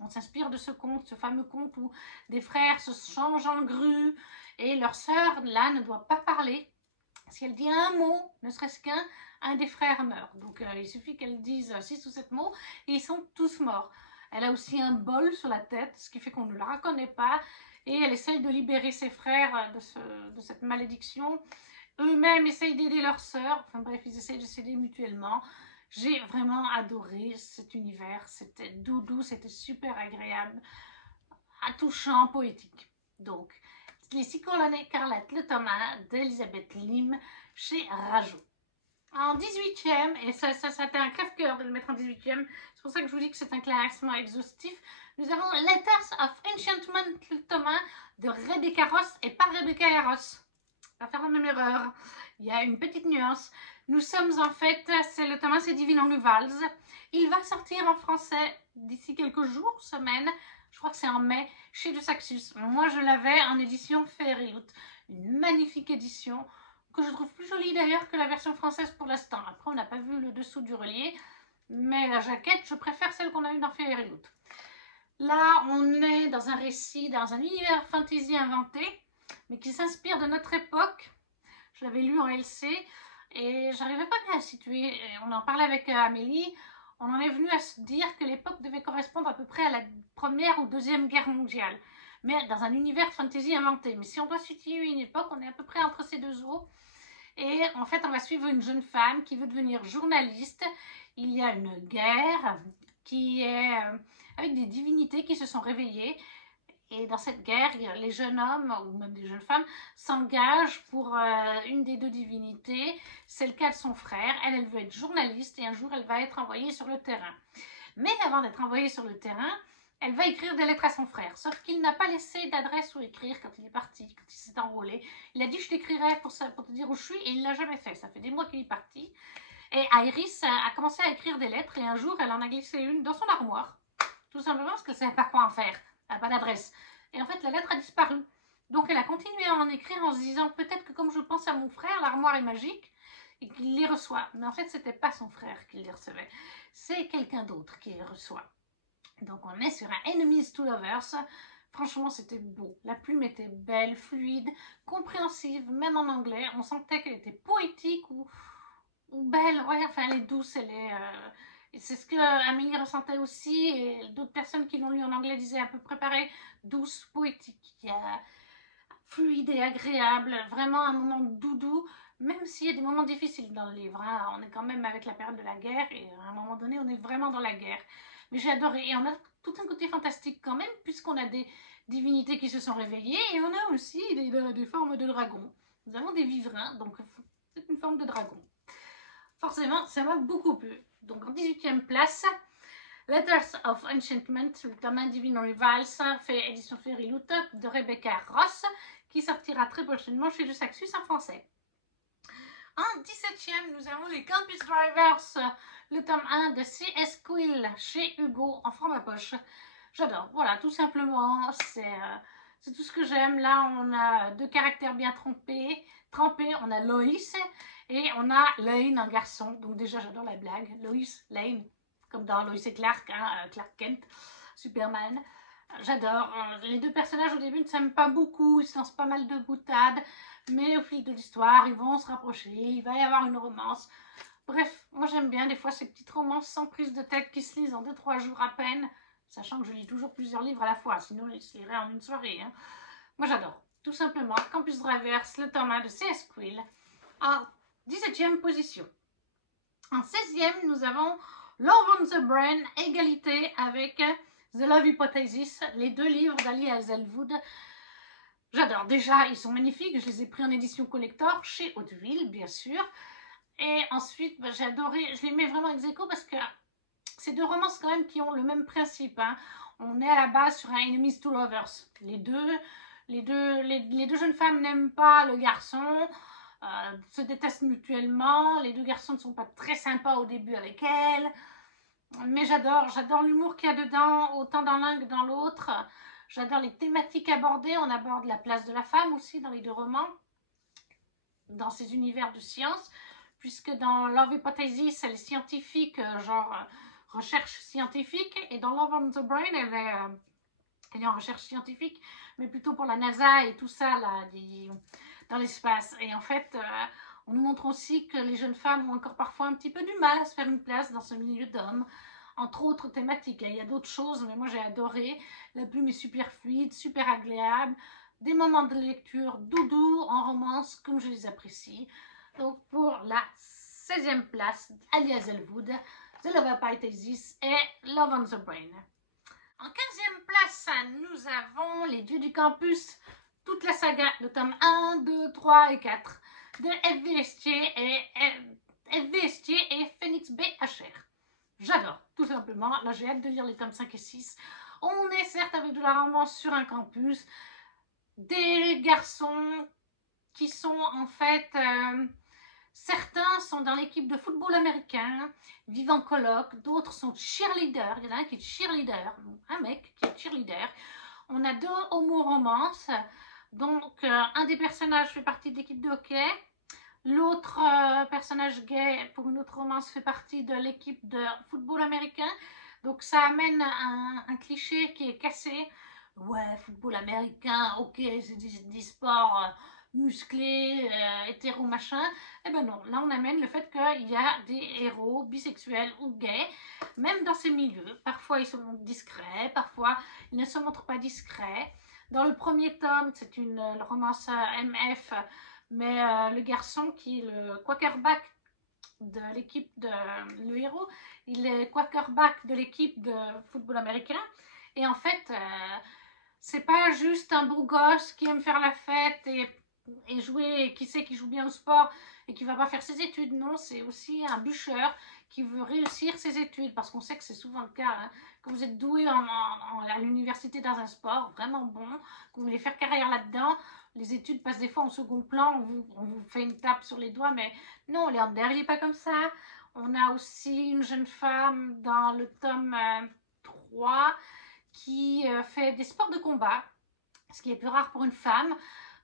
On s'inspire de ce conte, ce fameux conte où des frères se changent en grues et leur sœur, là, ne doit pas parler. Si elle dit un mot, ne serait-ce qu'un des frères meurt. Donc, il suffit qu'elle dise 6 ou 7 mots et ils sont tous morts. Elle a aussi un bol sur la tête, ce qui fait qu'on ne la reconnaît pas. Et elle essaye de libérer ses frères de cette malédiction. Eux-mêmes essayent d'aider leur sœur. Enfin bref, ils essayent de s'aider mutuellement. J'ai vraiment adoré cet univers. C'était doudou, c'était super agréable, touchant, poétique. Donc, Les 6 colonnes écarlates, le tome 1 d'Elisabeth Lim chez Rajo. En 18e, et ça c'était un crève-cœur de le mettre en 18e, c'est pour ça que je vous dis que c'est un classement exhaustif, nous avons Letters of Enchantment, le tome 1 de Rebecca Ross et pas Rebecca Eros. On va faire la même erreur, il y a une petite nuance. Nous sommes en fait, c'est le tome 1, c'est Divine Enluvals. Il va sortir en français d'ici quelques jours, semaines, je crois que c'est en mai, chez De Saxus. Moi je l'avais en édition Fairyloot, une magnifique édition que je trouve plus jolie d'ailleurs que la version française pour l'instant. Après, on n'a pas vu le dessous du relié, mais la jaquette, je préfère celle qu'on a eue dans Fairyloot. Là, on est dans un récit, dans un univers fantasy inventé, mais qui s'inspire de notre époque. Je l'avais lu en LC et j'arrivais pas bien à situer. On en parlait avec Amélie. On en est venu à se dire que l'époque devait correspondre à peu près à la Première ou Deuxième Guerre mondiale, mais dans un univers fantasy inventé. Mais si on doit situer une époque, on est à peu près entre ces deux eaux. Et en fait, on va suivre une jeune femme qui veut devenir journaliste. Il y a une guerre qui est avec des divinités qui se sont réveillées. Et dans cette guerre, les jeunes hommes, ou même des jeunes femmes, s'engagent pour une des deux divinités. C'est le cas de son frère. Elle veut être journaliste et un jour, elle va être envoyée sur le terrain. Mais avant d'être envoyée sur le terrain, elle va écrire des lettres à son frère. Sauf qu'il n'a pas laissé d'adresse où écrire quand il est parti, quand il s'est enrôlé. Il a dit, je t'écrirai pour te dire où je suis, et il ne l'a jamais fait. Ça fait des mois qu'il est parti. Et Iris a commencé à écrire des lettres, et un jour, elle en a glissé une dans son armoire. Tout simplement parce qu'elle ne savait pas quoi en faire. Elle n'a pas d'adresse. Et en fait, la lettre a disparu. Donc, elle a continué à en écrire en se disant, peut-être que comme je pense à mon frère, l'armoire est magique, et qu'il les reçoit. Mais en fait, ce n'était pas son frère qui les recevait. C'est quelqu'un d'autre qui les reçoit. Donc, on est sur un Enemies to Lovers. Franchement, c'était beau. La plume était belle, fluide, compréhensive, même en anglais. On sentait qu'elle était poétique ou belle. Ouais, enfin, elle est douce, elle est... C'est ce que Amélie ressentait aussi, et d'autres personnes qui l'ont lu en anglais disaient à peu près pareil, douce, poétique, fluide et agréable, vraiment un moment doudou, même s'il y a des moments difficiles dans le livre. Hein. On est quand même avec la période de la guerre, et à un moment donné, on est vraiment dans la guerre. Mais j'ai adoré, et on a tout un côté fantastique quand même, puisqu'on a des divinités qui se sont réveillées, et on a aussi des formes de dragons. Nous avons des vivrins, donc c'est une forme de dragon. Forcément, ça m'a beaucoup plu. Donc en 18e place, Letters of Enchantment, le tome 1 Divine Rivals, fait édition Fairyloot de Rebecca Ross, qui sortira très prochainement chez le Saxus en français. En 17e, nous avons les Campus Drivers, le tome 1 de C.S. Quill chez Hugo en format poche. J'adore, voilà, tout simplement, c'est tout ce que j'aime. Là, on a deux caractères bien trempés. On a Loïs et on a Lane, un garçon. Donc déjà, j'adore la blague. Loïs, Lane, comme dans Loïs et Clark, hein, Clark Kent, Superman. J'adore. Les deux personnages au début ne s'aiment pas beaucoup, ils se lancent pas mal de boutades, mais au fil de l'histoire, ils vont se rapprocher, il va y avoir une romance. Bref, moi j'aime bien des fois ces petites romances sans prise de tête qui se lisent en 2-3 jours à peine, sachant que je lis toujours plusieurs livres à la fois, sinon je les lirais en une soirée. Hein. Moi j'adore. Tout simplement, Campus Drivers, le tome 1 de C.S. Quill, en 17e position. En 16e, nous avons Love on the Brain, égalité avec The Love Hypothesis, les deux livres d'Ali Hazelwood. J'adore. Déjà, ils sont magnifiques. Je les ai pris en édition collector chez Hauteville, bien sûr. Et ensuite, j'ai adoré. Je les mets vraiment ex aequo parce que c'est deux romances quand même qui ont le même principe. Hein. On est à la base sur un Enemies to Lovers. Les deux jeunes femmes n'aiment pas le garçon, se détestent mutuellement. Les deux garçons ne sont pas très sympas au début avec elles. Mais j'adore l'humour qu'il y a dedans, autant dans l'un que dans l'autre. J'adore les thématiques abordées. On aborde la place de la femme aussi dans les deux romans, dans ces univers de science, puisque dans Love Hypothesis, elle est scientifique, genre recherche scientifique, et dans Love on the Brain, elle est en recherche scientifique, mais plutôt pour la NASA et tout ça, là, dans l'espace. Et en fait, on nous montre aussi que les jeunes femmes ont encore parfois un petit peu du mal à se faire une place dans ce milieu d'hommes, entre autres thématiques. Il y a d'autres choses, mais moi j'ai adoré. La plume est super fluide, super agréable. Des moments de lecture doudou, en romance, comme je les apprécie. Donc pour la 16e place, Ali Hazelwood, The Love Hypothesis et Love on the Brain. En 15e place, nous avons Les Dieux du Campus, toute la saga, le tome 1, 2, 3 et 4 de F.V. Estier et Phoenix B.H.R. J'adore, tout simplement. Là, j'ai hâte de lire les tomes 5 et 6. On est certes avec de la romance sur un campus, des garçons qui sont en fait... certains sont dans l'équipe de football américain, vivent en coloc, d'autres sont cheerleaders. Il y en a un qui est cheerleader, un mec qui est cheerleader. On a deux homoromances. Donc, un des personnages fait partie de l'équipe de hockey, L'autre personnage gay pour une autre romance fait partie de l'équipe de football américain. Donc ça amène un cliché qui est cassé. Ouais, football américain, ok, c'est des sports musclés, hétéro machin. Eh ben non, là on amène le fait qu'il y a des héros bisexuels ou gays, même dans ces milieux. Parfois ils sont discrets, parfois ils ne se montrent pas discrets. Dans le premier tome, c'est une romance MF, mais le garçon qui est le quarterback de l'équipe de le héros, il est quarterback de l'équipe de football américain. Et en fait, c'est pas juste un beau gosse qui aime faire la fête et jouer, et qui sait qu'il joue bien au sport et qui va pas faire ses études. Non, c'est aussi un bûcheur qui veut réussir ses études, parce qu'on sait que c'est souvent le cas, hein. Quand vous êtes doué à l'université dans un sport vraiment bon, que vous voulez faire carrière là-dedans, les études passent des fois en second plan, on vous fait une tape sur les doigts, mais non, Léander, il n'est pas comme ça. On a aussi une jeune femme dans le tome 3 qui fait des sports de combat, ce qui est plus rare pour une femme.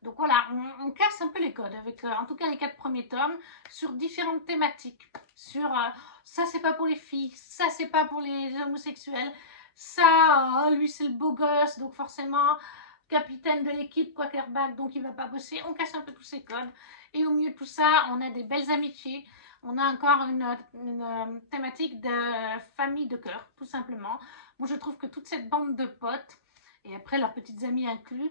Donc voilà, on casse un peu les codes avec, en tout cas les 4 premiers tomes, sur différentes thématiques. Sur ça c'est pas pour les filles, ça c'est pas pour les homosexuels, ça, lui c'est le beau gosse, donc forcément capitaine de l'équipe, quarterback, donc il va pas bosser. On casse un peu tous ces codes. Et au milieu de tout ça, on a des belles amitiés. On a encore une thématique de famille de cœur, tout simplement. Moi je trouve que toute cette bande de potes, et après leurs petites amies inclus,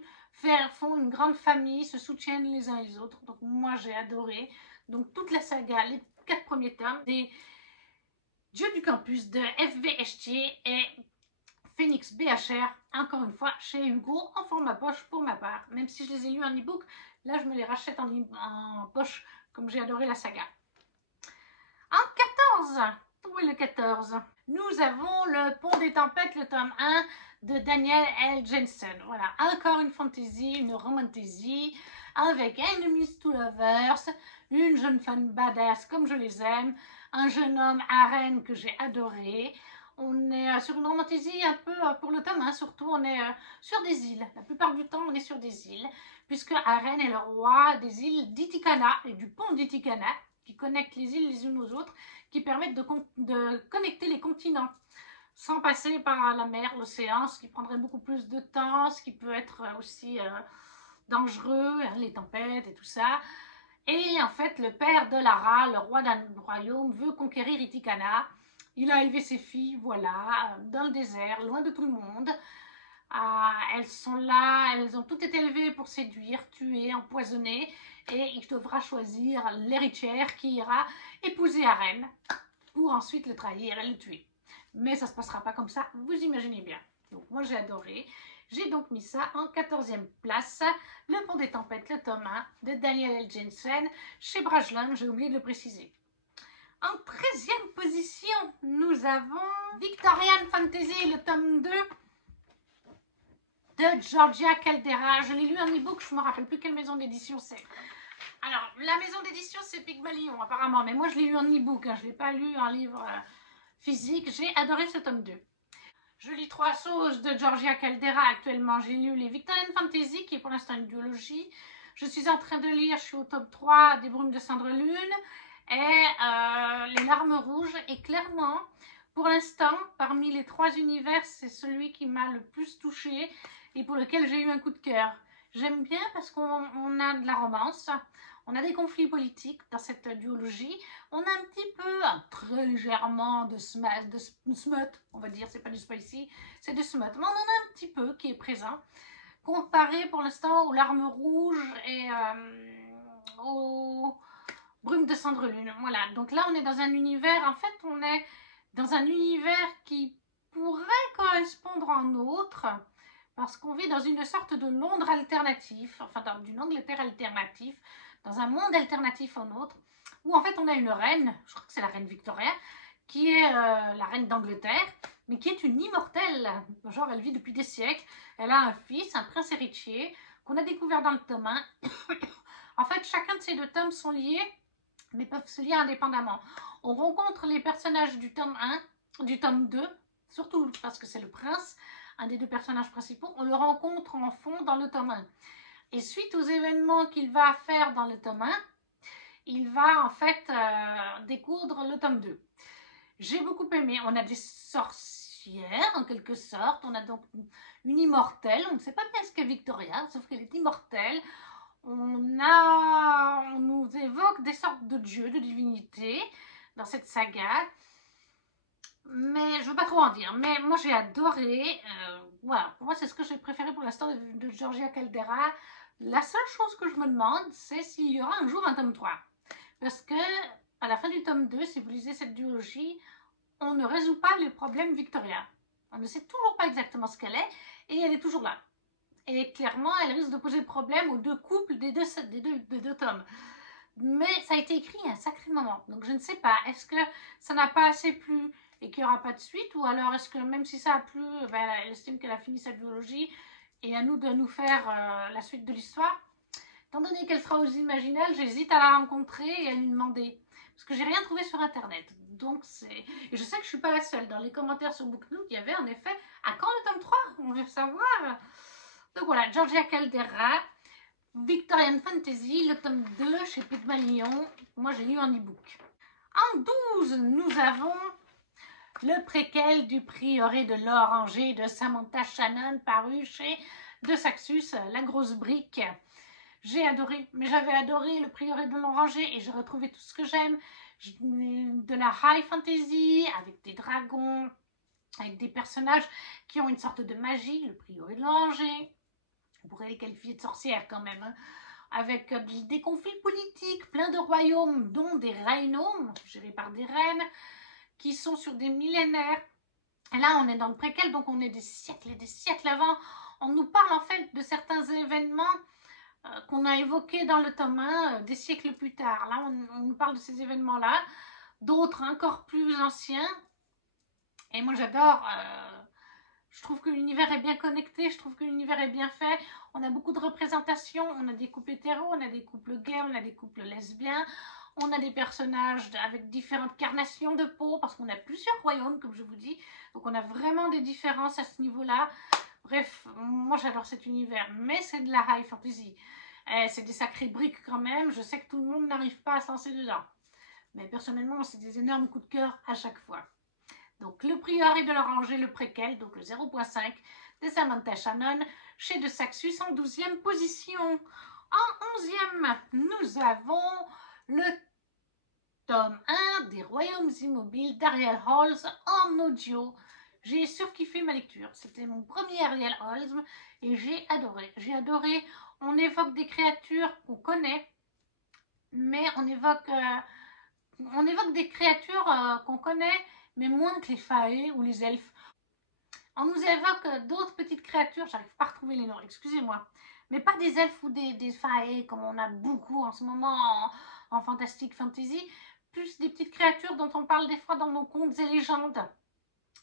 font une grande famille, se soutiennent les uns les autres. Donc moi j'ai adoré. Donc toute la saga, les 4 premiers tomes, des Dieux du campus de F.B. Estier et Phoenix BHR, encore une fois chez Hugo, en format poche pour ma part. Même si je les ai lus en e-book, là je me les rachète en poche, comme j'ai adoré la saga. En 14, où est le 14? Nous avons le Pont des Tempêtes, le tome 1 de Daniel L. Jensen. Voilà, encore une fantasy, une romantasy, avec enemies to lovers, une jeune femme badass comme je les aime, un jeune homme arène que j'ai adoré. On est sur une romantasy un peu pour le tome 1, surtout on est sur des îles. La plupart du temps on est sur des îles, puisque Arène est le roi des îles d'Itikana et du pont d'Itikana, qui connectent les îles les unes aux autres, qui permettent de connecter les continents sans passer par la mer, l'océan, ce qui prendrait beaucoup plus de temps, ce qui peut être aussi dangereux, hein, les tempêtes et tout ça. Et en fait, le père de Lara, le roi d'un royaume, veut conquérir Itikana. Il a élevé ses filles, voilà, dans le désert, loin de tout le monde. Elles sont là, elles ont toutes été élevées pour séduire, tuer, empoisonner, et il devra choisir l'héritière qui ira épouser Arène pour ensuite le trahir et le tuer. Mais ça ne se passera pas comme ça, vous imaginez bien. Donc moi j'ai adoré. J'ai donc mis ça en 14e place, Le Pont des Tempêtes, le tome 1 de Daniel L. Jensen, chez Brajlon, j'ai oublié de le préciser. En 13e position, nous avons Victorian Fantasy, le tome 2 de Georgia Caldera. Je l'ai lu en e-book, je ne me rappelle plus quelle maison d'édition c'est. Alors, la maison d'édition c'est Pygmalion apparemment, mais moi je l'ai lu en e-book, hein, je ne l'ai pas lu en livre physique. J'ai adoré ce tome 2. Je lis 3 choses de Georgia Caldera actuellement. J'ai lu les Victorian Fantasy, qui est pour l'instant une duologie. Je suis en train de lire, je suis au tome 3 des Brumes de Cendre Lune et Les Larmes Rouges. Et clairement, pour l'instant, parmi les 3 univers, c'est celui qui m'a le plus touchée et pour lequel j'ai eu un coup de cœur. J'aime bien parce qu'on a de la romance, on a des conflits politiques dans cette duologie, on a un petit peu, très légèrement de smut, on va dire, c'est pas du spicy, c'est du smut, mais on en a un petit peu qui est présent, comparé pour l'instant aux Larmes Rouges et aux Brumes de Cendre Lune. Voilà, donc là on est dans un univers, en fait on est dans un univers qui pourrait correspondre à un autre, parce qu'on vit dans une sorte de Londres alternatif, enfin d'une Angleterre alternative, dans un monde alternatif au nôtre, où en fait on a une reine, je crois que c'est la reine Victoria, qui est la reine d'Angleterre, mais qui est une immortelle, genre elle vit depuis des siècles, elle a un fils, un prince héritier, qu'on a découvert dans le tome 1. En fait, chacun de ces 2 tomes sont liés, mais peuvent se lier indépendamment. On rencontre les personnages du tome 1, du tome 2, surtout parce que c'est le prince, un des 2 personnages principaux, on le rencontre en fond dans le tome 1. Et suite aux événements qu'il va faire dans le tome 1, il va en fait découdre le tome 2. J'ai beaucoup aimé. On a des sorcières en quelque sorte. On a donc une immortelle. On ne sait pas bien ce qu'est Victoria, sauf qu'elle est immortelle. On nous évoque des sortes de dieux, de divinités dans cette saga. Mais je ne veux pas trop en dire. Mais moi j'ai adoré. Voilà, pour moi c'est ce que j'ai préféré pour l'instant de Georgia Caldera. La seule chose que je me demande, c'est s'il y aura un jour un tome 3. Parce que à la fin du tome 2, si vous lisez cette duologie, on ne résout pas le problème Victoria. On ne sait toujours pas exactement ce qu'elle est et elle est toujours là. Et clairement, elle risque de poser problème aux deux couples des deux tomes. Mais ça a été écrit à un sacré moment. Donc je ne sais pas, est-ce que ça n'a pas assez plu et qu'il n'y aura pas de suite, ou alors est-ce que même si ça a plu, ben, elle estime qu'elle a fini sa biologie et à nous de nous faire la suite de l'histoire. Étant donné qu'elle sera aux Imaginales, j'hésite à la rencontrer et à lui demander. Parce que j'ai rien trouvé sur internet. Donc c'est. Et je sais que je suis pas la seule. Dans les commentaires sur BookNook, il y avait en effet à quand le tome 3? On veut savoir. Donc voilà, Georgia Caldera, Victorian Fantasy, le tome 2 chez Pygmalion. Moi j'ai lu en e-book. En 12, nous avons le préquel du prieuré de l'Oranger de Samantha Shannon, paru chez De Saxus, la grosse brique. J'ai adoré, mais j'avais adoré le prieuré de l'Oranger et j'ai retrouvé tout ce que j'aime. De la high fantasy, avec des dragons, avec des personnages qui ont une sorte de magie, le prieuré de l'Oranger. On pourrait les qualifier de sorcières quand même, hein. Avec des conflits politiques, plein de royaumes, dont des reignaumes, gérés par des reines, qui sont sur des millénaires. Et là, on est dans le préquel, donc on est des siècles et des siècles avant. On nous parle en fait de certains événements qu'on a évoqués dans le tome 1 des siècles plus tard. Là, on nous parle de ces événements-là, d'autres encore plus anciens. Et moi, j'adore. Je trouve que l'univers est bien connecté, je trouve que l'univers est bien fait. On a beaucoup de représentations, on a des couples hétéros, on a des couples gays, on a des couples lesbiens. On a des personnages avec différentes carnations de peau, parce qu'on a plusieurs royaumes, comme je vous dis. Donc on a vraiment des différences à ce niveau-là. Bref, moi j'adore cet univers, mais c'est de la high fantasy. C'est des sacrées briques quand même. Je sais que tout le monde n'arrive pas à se lancer dedans. Mais personnellement, c'est des énormes coups de cœur à chaque fois. Donc le prieuré de l'Oranger, le préquel, donc le 0.5 de Samantha Shannon, chez De Saxus en 12e position. En 11e, nous avons le tome 1 des Royaumes Immobiles d'Ariel Holmes en audio. J'ai surkiffé ma lecture. C'était mon premier Ariel Holmes et j'ai adoré. J'ai adoré. On évoque des créatures qu'on connaît, mais on évoque des créatures qu'on connaît, mais moins que les faées ou les elfes. On nous évoque d'autres petites créatures, j'arrive pas à retrouver les noms, excusez-moi, mais pas des elfes ou des faées comme on a beaucoup en ce moment en fantastique fantasy, plus des petites créatures dont on parle des fois dans nos contes et légendes.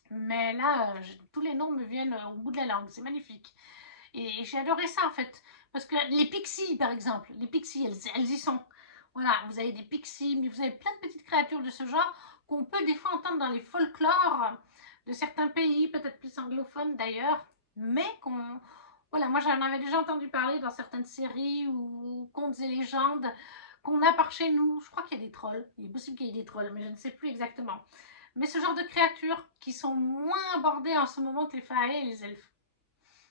Mais là, tous les noms me viennent au bout de la langue, c'est magnifique. Et j'ai adoré ça en fait, parce que les pixies par exemple, les pixies, elles y sont. Voilà, vous avez des pixies, mais vous avez plein de petites créatures de ce genre qu'on peut des fois entendre dans les folklores de certains pays, peut-être plus anglophones d'ailleurs, mais qu'on... Voilà, moi j'en avais déjà entendu parler dans certaines séries ou contes et légendes qu'on a par chez nous. Je crois qu'il y a des trolls, il est possible qu'il y ait des trolls, mais je ne sais plus exactement. Mais ce genre de créatures qui sont moins abordées en ce moment que les faées et les elfes.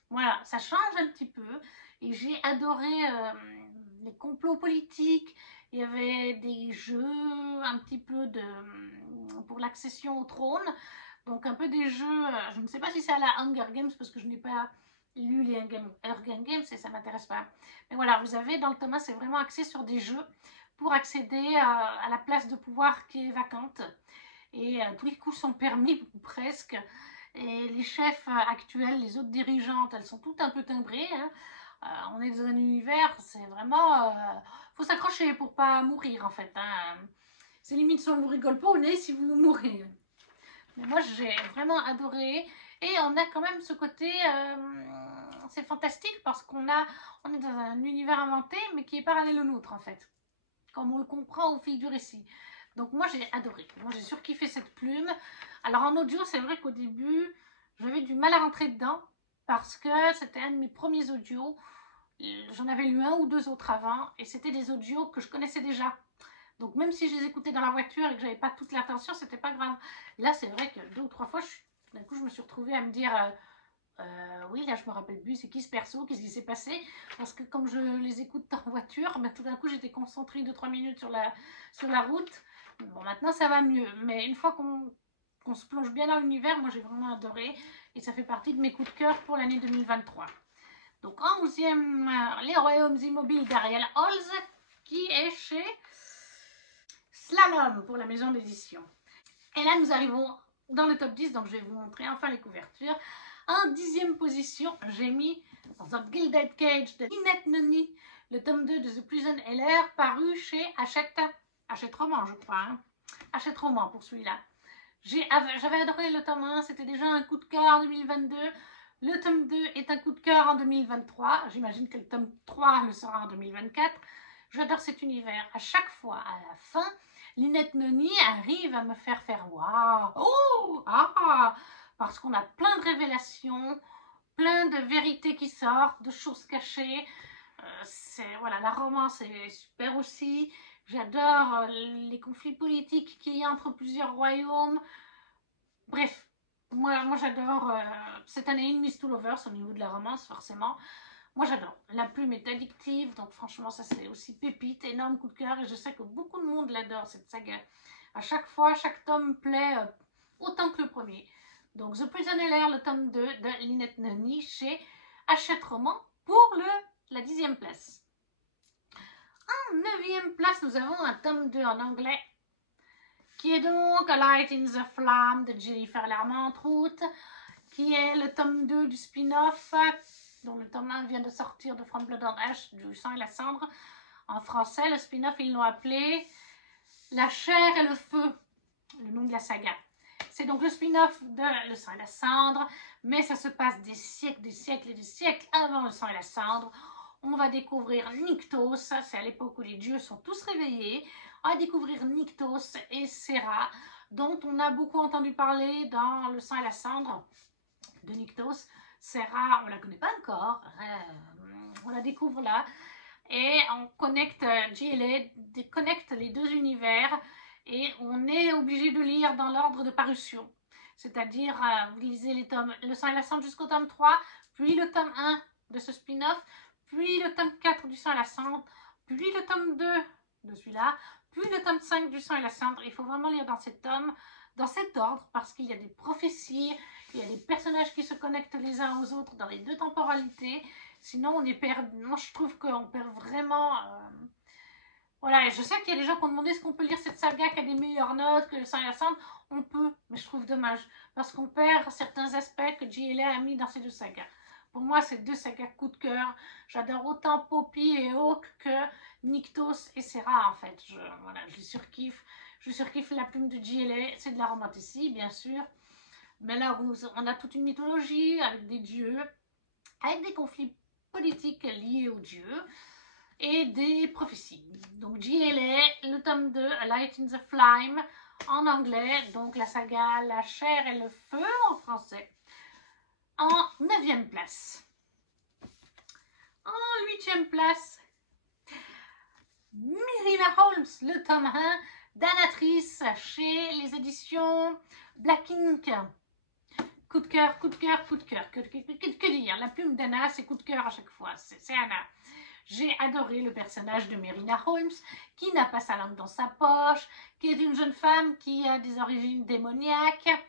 Voilà, ça change un petit peu. Et j'ai adoré les complots politiques. Il y avait des jeux un petit peu pour l'accession au trône. Donc un peu des jeux, je ne sais pas si c'est à la Hunger Games parce que je n'ai pas lu les Hunger Games et ça ne m'intéresse pas. Mais voilà, vous avez dans le tome 1, c'est vraiment axé sur des jeux pour accéder à la place de pouvoir qui est vacante. Et tous les coups sont permis, ou presque. Et les chefs actuels, les autres dirigeantes, elles sont toutes un peu timbrées. Hein. On est dans un univers, c'est vraiment... faut s'accrocher pour pas mourir en fait. Hein. C'est limite si on vous rigole pas au nez si vous mourrez. Mais moi j'ai vraiment adoré. Et on a quand même ce côté... c'est fantastique parce on est dans un univers inventé mais qui est parallèle au nôtre en fait. Comme on le comprend au fil du récit. Donc moi j'ai adoré, moi j'ai surkiffé cette plume. Alors en audio c'est vrai qu'au début j'avais du mal à rentrer dedans parce que c'était un de mes premiers audios. J'en avais lu un ou deux autres avant et c'était des audios que je connaissais déjà. Donc même si je les écoutais dans la voiture et que j'avais pas toute l'attention, c'était pas grave. Là, c'est vrai que 2 ou 3 fois, d'un coup, je me suis retrouvée à me dire oui, là, je me rappelle plus, c'est qui ce perso, qu'est-ce qui s'est passé? Parce que comme je les écoute en voiture, tout d'un coup, j'étais concentrée 2-3 minutes sur la route. Bon, maintenant, ça va mieux. Mais une fois qu'on se plonge bien dans l'univers, moi, j'ai vraiment adoré. Et ça fait partie de mes coups de cœur pour l'année 2023. Donc, en 11e, Les Royaumes Immobiles d'Ariel Holz, qui est chez Slalom pour la maison d'édition. Et là, nous arrivons dans le top 10, donc je vais vous montrer enfin les couvertures. En 10e position, j'ai mis The Gilded Cage de Lynette Noni, le tome 2 de The Prison LR, paru chez Hachette Roman, je crois. Hein. Hachette Roman pour celui-là. J'avais adoré le tome 1, c'était déjà un coup de cœur en 2022. Le tome 2 est un coup de cœur en 2023. J'imagine que le tome 3 le sera en 2024. J'adore cet univers. À chaque fois, à la fin, Lynette Noni arrive à me faire waouh, oh, ah, parce qu'on a plein de révélations, plein de vérités qui sortent, de choses cachées. Voilà, la romance est super aussi. J'adore les conflits politiques qu'il y a entre plusieurs royaumes. Bref, moi j'adore cette année une Miss to Lovers au niveau de la romance, forcément. Moi j'adore. La plume est addictive, donc franchement ça c'est aussi pépite, énorme coup de cœur, et je sais que beaucoup de monde l'adore cette saga. À chaque fois, chaque tome plaît autant que le premier. Donc The Prison LR, le tome 2 de Lynette Noni chez Hachette Roman pour la 10e place. En 9e place, nous avons un tome 2 en anglais qui est donc A Light in the Flame de Jennifer Lermont-Root, qui est le tome 2 du spin-off, dont le tome 1 vient de sortir de From Blood and Ash, du sang et la cendre. En français, le spin-off, ils l'ont appelé La chair et le feu, le nom de la saga. C'est donc le spin-off de Le sang et la cendre, mais ça se passe des siècles et des siècles avant Le sang et la cendre. On va découvrir Nyktos, c'est à l'époque où les dieux sont tous réveillés. On va découvrir Nyktos et Serra, dont on a beaucoup entendu parler dans Le sang et la cendre de Nyktos. Serra, on ne la connaît pas encore, on la découvre là. Et on connecte, JLA connecte les deux univers et on est obligé de lire dans l'ordre de parution. C'est-à-dire, vous lisez les tomes Le sang et la cendre jusqu'au tome 3, puis le tome 1 de ce spin-off, puis le tome 4 du sang et la cendre, puis le tome 2 de celui-là, puis le tome 5 du sang et la cendre. Il faut vraiment lire dans cet ordre, parce qu'il y a des prophéties, il y a des personnages qui se connectent les uns aux autres dans les deux temporalités. Sinon, on est perdu. Moi, je trouve qu'on perd vraiment... Voilà, et je sais qu'il y a des gens qui ont demandé est-ce qu'on peut lire cette saga qui a des meilleures notes que Le sang et la cendre. On peut, mais je trouve dommage, parce qu'on perd certains aspects que JLA a mis dans ces deux sagas. Pour moi, c'est deux sagas coup de cœur. J'adore autant Poppy et Hawk que Nyktos et Serra, en fait. Je surkiffe. Je surkiffe la plume de JLA. C'est de la romanticie, bien sûr. Mais là, on a toute une mythologie avec des dieux, avec des conflits politiques liés aux dieux et des prophéties. Donc JLA, le tome 2, A Light in the Flame en anglais, donc la saga La chair et le feu en français. En 9e place. En 8e place, Myrina Holmes, le tome 1 d'Anatrice chez les éditions Black Ink. Coup de cœur, coup de cœur, coup de cœur. Que dire? La plume d'Anna, c'est coup de cœur à chaque fois. C'est Anna. J'ai adoré le personnage de Myrina Holmes, qui n'a pas sa langue dans sa poche, qui est une jeune femme qui a des origines démoniaques.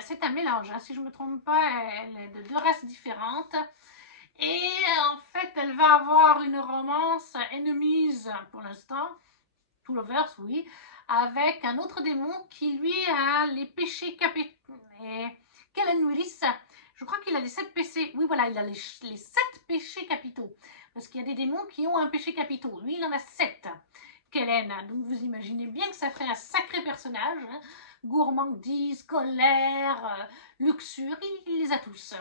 C'est un mélange, hein, si je ne me trompe pas, elle est de deux races différentes. Et en fait, elle va avoir une romance enemies pour l'instant, to lovers, oui, avec un autre démon qui lui a les péchés capitaux. Kellen Willis, je crois qu'il a les 7 péchés. Oui, voilà, il a les 7 péchés capitaux. Parce qu'il y a des démons qui ont un péché capitaux. Lui, il en a 7. Kellen, donc vous imaginez bien que ça ferait un sacré personnage. Hein. Gourmandise, colère, luxure, il les a tous.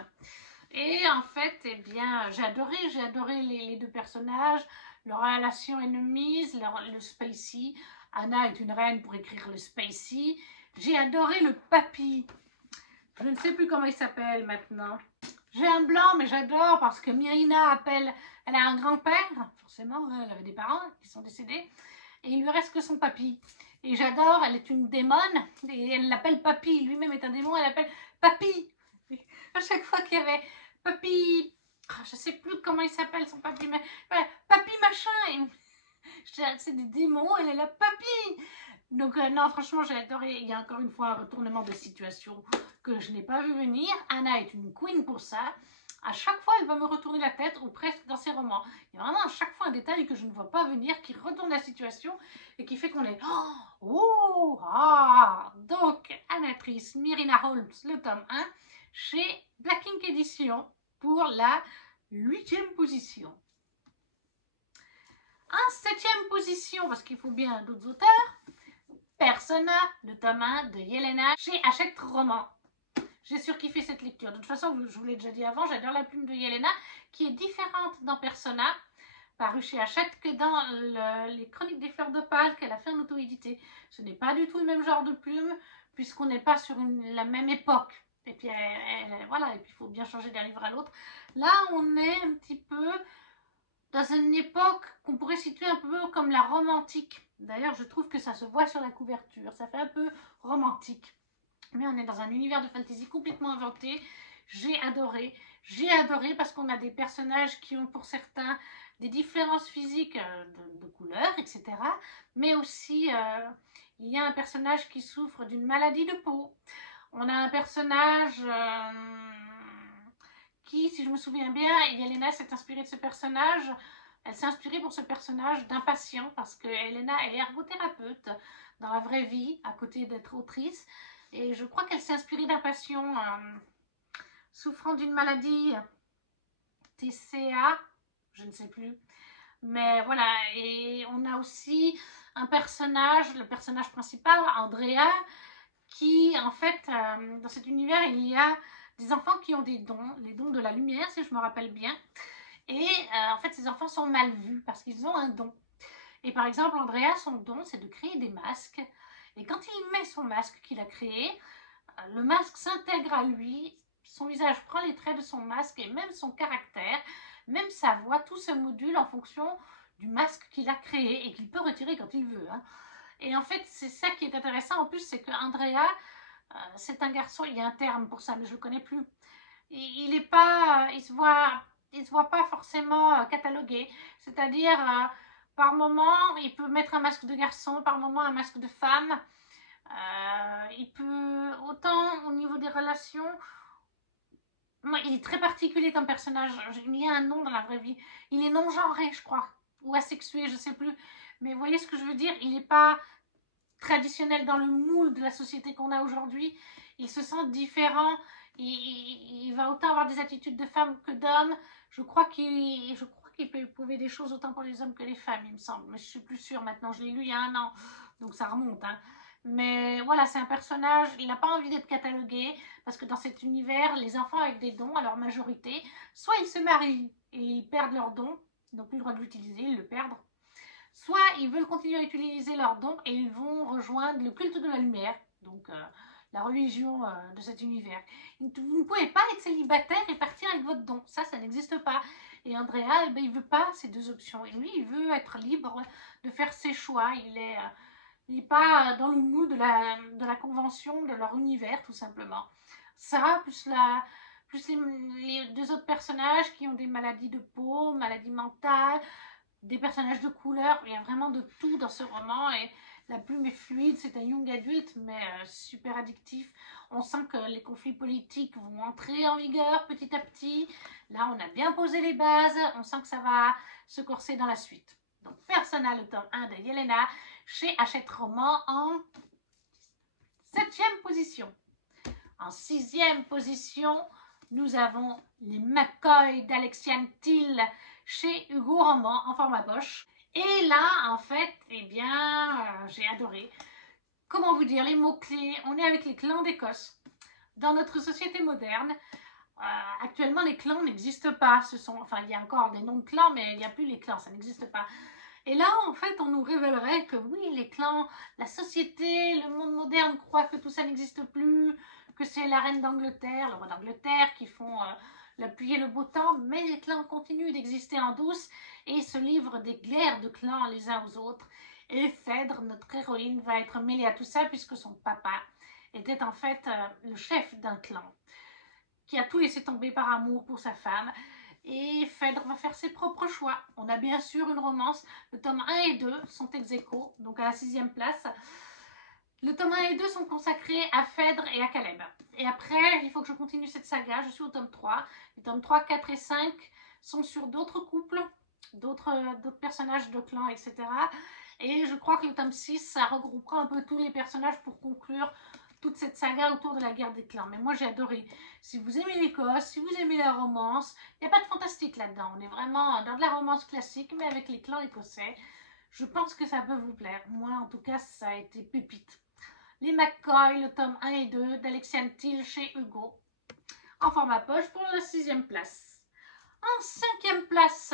Et en fait, eh bien, j'ai adoré les deux personnages, leur relation enemies, le Spacey. Anna est une reine pour écrire le Spacey. J'ai adoré le papy. Je ne sais plus comment il s'appelle maintenant. J'ai un blanc, mais j'adore parce que Myrina elle a un grand-père, forcément, elle avait des parents qui sont décédés. et il lui reste que son papy. Et j'adore, elle est une démone, et elle l'appelle papy, lui-même est un démon, elle l'appelle papy. Et à chaque fois qu'il y avait papy, je sais plus comment il s'appelle son papy, mais ouais, papy machin, c'est des démons, elle est la papy. Donc non, franchement, j'ai adoré. Il y a encore une fois un retournement de situation que je n'ai pas vu venir. Anna est une queen pour ça. À chaque fois, elle va me retourner la tête, ou presque dans ses romans. Il y a vraiment à chaque fois un détail que je ne vois pas venir, qui retourne la situation et qui fait qu'on est oh, ah. Donc, Annatrice, Myrina Holmes, le tome 1, chez Black Ink Edition pour la 8e position. En 7e position, parce qu'il faut bien d'autres auteurs, Persona, le tome 1 de Yelena chez Hachette Roman. J'ai surkiffé cette lecture. De toute façon, je vous l'ai déjà dit avant, j'adore la plume de Yelena, qui est différente dans Persona, paru chez Hachette, que dans les Chroniques des Fleurs d'Opale qu'elle a fait en auto-édité. Ce n'est pas du tout le même genre de plume, puisqu'on n'est pas sur la même époque. Et puis, voilà, et puis il faut bien changer d'un livre à l'autre. Là, on est un petit peu dans une époque qu'on pourrait situer un peu comme la Rome antique. D'ailleurs, je trouve que ça se voit sur la couverture, ça fait un peu romantique. Mais on est dans un univers de fantasy complètement inventé. J'ai adoré parce qu'on a des personnages qui ont pour certains des différences physiques de couleur, etc. Mais aussi, il y a un personnage qui souffre d'une maladie de peau. On a un personnage qui, si je me souviens bien, Yelena s'est inspirée de ce personnage. Elle s'est inspirée pour ce personnage d'un patient parce que Yelena, elle est ergothérapeute dans la vraie vie, à côté d'être autrice. Et je crois qu'elle s'est inspirée d'un patient souffrant d'une maladie TCA, je ne sais plus. Mais voilà, et on a aussi un personnage, le personnage principal, Andrea, qui, en fait, dans cet univers, il y a des enfants qui ont des dons, les dons de la lumière, si je me rappelle bien. Et en fait, ces enfants sont mal vus parce qu'ils ont un don. Et par exemple, Andrea, son don, c'est de créer des masques. Et quand il met son masque qu'il a créé, le masque s'intègre à lui, son visage prend les traits de son masque et même son caractère, même sa voix, tout se module en fonction du masque qu'il a créé et qu'il peut retirer quand il veut. Hein. Et en fait, c'est ça qui est intéressant en plus, c'est que Andrea, c'est un garçon, il y a un terme pour ça, mais je ne le connais plus. Il est pas, il se voit pas forcément catalogué. C'est-à-dire, par moment, il peut mettre un masque de garçon, par moment un masque de femme. Il peut, autant au niveau des relations, il est très particulier comme personnage. Il y a un nom dans la vraie vie. Il est non-genré, je crois, ou asexué, je sais plus. Mais vous voyez ce que je veux dire? Il n'est pas traditionnel dans le moule de la société qu'on a aujourd'hui. Il se sent différent. Il va autant avoir des attitudes de femme que d'homme. Je crois qu'il peut éprouver des choses autant pour les hommes que les femmes, il me semble. Mais je suis plus sûre maintenant. Je l'ai lu il y a un an, donc ça remonte. Hein. Mais voilà, c'est un personnage, il n'a pas envie d'être catalogué, parce que dans cet univers, les enfants avec des dons, à leur majorité, soit ils se marient et ils perdent leurs dons, ils n'ont plus le droit de l'utiliser, ils le perdent, soit ils veulent continuer à utiliser leurs dons et ils vont rejoindre le culte de la lumière, donc la religion de cet univers. Vous ne pouvez pas être célibataire et partir avec votre don, ça n'existe pas. Et Andrea, eh ben, il ne veut pas ces deux options. Et lui, il veut être libre de faire ses choix. Il n'est pas dans le moule de la convention de leur univers, tout simplement. Ça, plus les deux autres personnages qui ont des maladies de peau, maladies mentales, des personnages de couleur, il y a vraiment de tout dans ce roman et la plume est fluide, c'est un young adulte mais super addictif. On sent que les conflits politiques vont entrer en vigueur petit à petit. Là, on a bien posé les bases, on sent que ça va se corser dans la suite. Donc, Persona, le tome 1 de Yelena, chez Hachette Roman en 7e position. En 6e position, nous avons les McCoy d'Alexiane Thiel chez Hugo Roman en format poche. Et là, en fait, eh bien, j'ai adoré. Comment vous dire, les mots-clés, on est avec les clans d'Écosse. Dans notre société moderne, actuellement, les clans n'existent pas. Enfin, il y a encore des noms de clans, mais il n'y a plus les clans, ça n'existe pas. Et là, en fait, on nous révélerait que oui, les clans, la société, le monde moderne croit que tout ça n'existe plus, que c'est la reine d'Angleterre, le roi d'Angleterre qui font la pluie et le beau temps, mais les clans continuent d'exister en douce et se livrent des guerres de clans les uns aux autres. Et Phèdre, notre héroïne, va être mêlée à tout ça puisque son papa était en fait le chef d'un clan qui a tout laissé tomber par amour pour sa femme. Et Phèdre va faire ses propres choix. On a bien sûr une romance. Le tome 1 et 2 sont ex-aequo, donc à la 6e place. Le tome 1 et 2 sont consacrés à Phèdre et à Caleb. Et après, il faut que je continue cette saga. Je suis au tome 3. Les tomes 3, 4 et 5 sont sur d'autres couples, d'autres personnages de clans, etc. Et je crois que le tome 6, ça regroupera un peu tous les personnages pour conclure toute cette saga autour de la guerre des clans. Mais moi, j'ai adoré. Si vous aimez l'Écosse, si vous aimez la romance, il n'y a pas de fantastique là-dedans. On est vraiment dans de la romance classique, mais avec les clans écossais. Je pense que ça peut vous plaire. Moi, en tout cas, ça a été pépite. Les McCoy, le tome 1 et 2 d'Alexiane Thiel chez Hugo, en format poche pour la 6e place. En 5e place,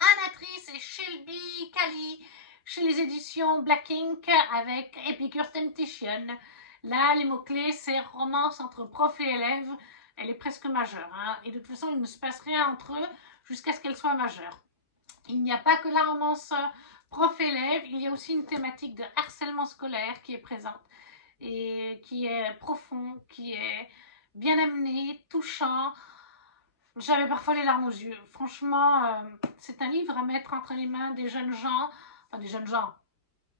Anatrice et Shelby Cali chez les éditions Black Ink avec Epicur's Temptation. Là, les mots-clés, c'est romance entre prof et élève. Elle est presque majeure, hein, et de toute façon, il ne se passe rien entre eux jusqu'à ce qu'elle soit majeure. Il n'y a pas que la romance prof-élève, il y a aussi une thématique de harcèlement scolaire qui est présente et qui est profond, qui est bien amené, touchant. J'avais parfois les larmes aux yeux. Franchement, c'est un livre à mettre entre les mains des jeunes gens, enfin des jeunes gens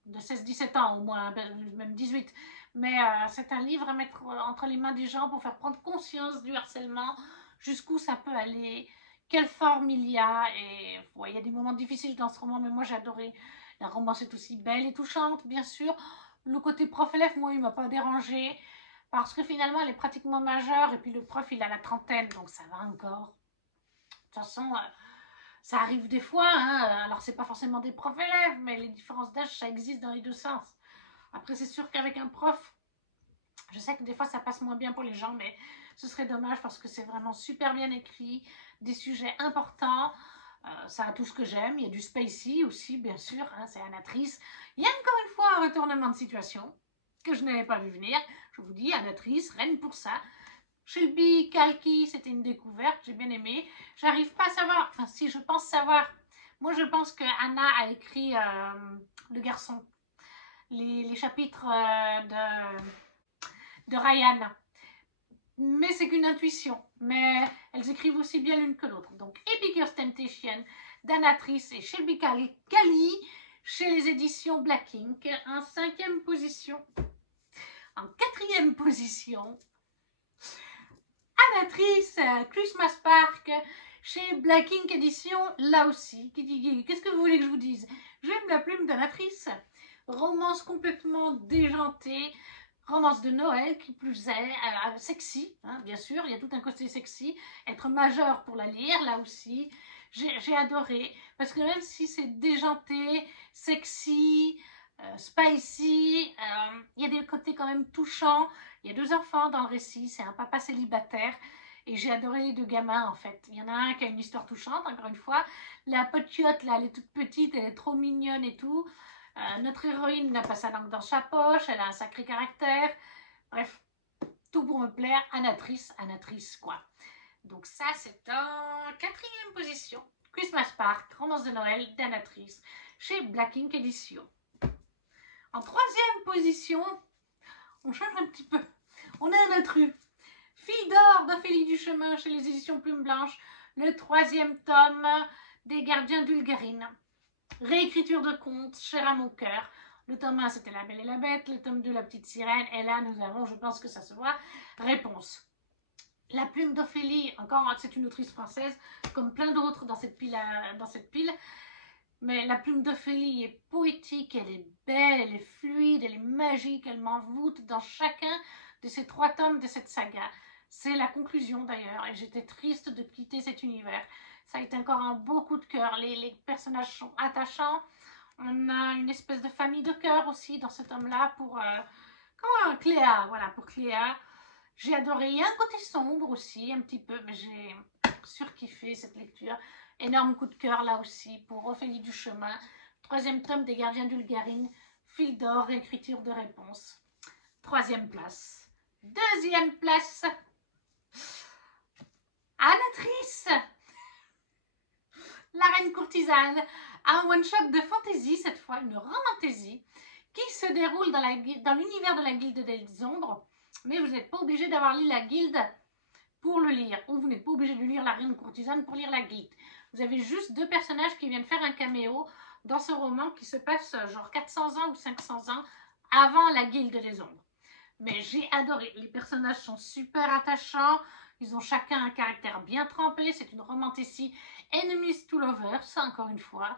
de 16-17 ans au moins, même 18. Mais c'est un livre à mettre entre les mains des gens pour faire prendre conscience du harcèlement, jusqu'où ça peut aller, quelle forme il y a. Et ouais, il y a des moments difficiles dans ce roman, mais moi j'ai adoré. La romance est aussi belle et touchante, bien sûr. Le côté prof-élève, moi, il ne m'a pas dérangé. Parce que finalement, elle est pratiquement majeure. Et puis le prof, il a la trentaine, donc ça va encore. De toute façon, ça arrive des fois. Hein. Alors, c'est pas forcément des profs-élèves, mais les différences d'âge, ça existe dans les deux sens. Après, c'est sûr qu'avec un prof, je sais que des fois, ça passe moins bien pour les gens, mais ce serait dommage parce que c'est vraiment super bien écrit. Des sujets importants. Ça a tout ce que j'aime. Il y a du spacey aussi, bien sûr. Hein, c'est Anatrice. Il y a encore une fois un retournement de situation que je n'avais pas vu venir. Je vous dis, Anatrice, reine pour ça. Shelby Calki, c'était une découverte, j'ai bien aimé. J'arrive pas à savoir, enfin si, je pense savoir. Moi, je pense que Anna a écrit Le Garçon, les chapitres de Ryan. Mais c'est qu'une intuition. Mais elles écrivent aussi bien l'une que l'autre. Donc, Epicur's Temptation d'Anatrice et Shelby Calki chez les éditions Black Ink. En 5e position. En 4e position, Anatrice, Christmas Park chez Black Ink Edition, là aussi. Qu'est-ce que vous voulez que je vous dise? J'aime la plume d'Anatrice. Romance complètement déjantée. Romance de Noël, qui plus est, sexy, hein, bien sûr, il y a tout un côté sexy. Être majeur pour la lire, là aussi, j'ai adoré. Parce que même si c'est déjanté, sexy, spicy, il y a des côtés quand même touchants. Il y a 2 enfants dans le récit, c'est un papa célibataire. Et j'ai adoré les 2 gamins, en fait. Il y en a un qui a une histoire touchante, encore une fois. La potiote, là, elle est toute petite, elle est trop mignonne et tout. Notre héroïne n'a pas sa langue dans sa poche, elle a un sacré caractère. Bref, tout pour me plaire. Anatrice, quoi. Donc ça, c'est en 4e position. Christmas Park, romance de Noël d'Anatrice, chez Black Ink Edition. En 3e position, on change un petit peu. On a un intrus. Fille d'or d'Ophélie Duchemin chez les éditions Plume Blanche, le 3e tome des Gardiens d'Ulgarine. Réécriture de contes, cher à mon cœur. Le tome 1, c'était La Belle et la Bête. Le tome 2, La Petite Sirène. Et là, nous avons, je pense que ça se voit, réponse. La plume d'Ophélie, encore, c'est une autrice française, comme plein d'autres dans cette pile. Mais la plume d'Ophélie est poétique, elle est belle, elle est fluide, elle est magique, elle m'envoûte dans chacun de ces 3 tomes de cette saga. C'est la conclusion d'ailleurs, et j'étais triste de quitter cet univers. Ça a été encore un beau coup de cœur. Les personnages sont attachants. On a une espèce de famille de cœur aussi dans ce tome-là pour Cléa. Voilà, pour Cléa. J'ai adoré. Il y a un côté sombre aussi, un petit peu, mais j'ai surkiffé cette lecture. Énorme coup de cœur là aussi pour Ophélie Duchemin. 3e tome des Gardiens d'Ulgarine. Fil d'or, écriture de réponse. 3e place. 2e place. Anatrice. La reine courtisane un one-shot de fantasy, cette fois, une romantasy, qui se déroule dans l'univers de la Guilde des Ombres, mais vous n'êtes pas obligé d'avoir lu la Guilde pour le lire, ou vous n'êtes pas obligé de lire la Reine Courtisane pour lire la Guilde. Vous avez juste 2 personnages qui viennent faire un caméo dans ce roman qui se passe genre 400 ans ou 500 ans avant la Guilde des Ombres. Mais j'ai adoré, les personnages sont super attachants, ils ont chacun un caractère bien trempé, c'est une romantasy enemies to lovers, encore une fois,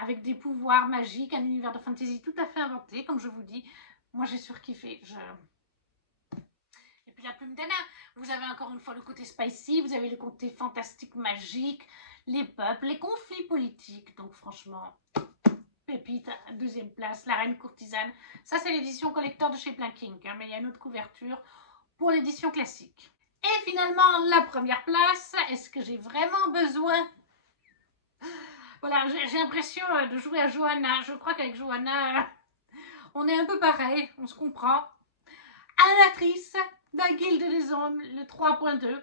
avec des pouvoirs magiques, un univers de fantasy tout à fait inventé, comme je vous dis. Moi j'ai surkiffé. Et puis la plume d'Anna, vous avez encore une fois le côté spicy, vous avez le côté fantastique, magique, les peuples, les conflits politiques, donc franchement, pépite, 2e place, la Reine Courtisane. Ça c'est l'édition collector de chez Planking, hein, mais il y a une autre couverture pour l'édition classique. Et finalement, la première place, est-ce que j'ai vraiment besoin? Voilà, j'ai l'impression de jouer à Johanna. Je crois qu'avec Johanna, on est un peu pareil, on se comprend. Anatrice, la Guilde des Hommes, le 3.2,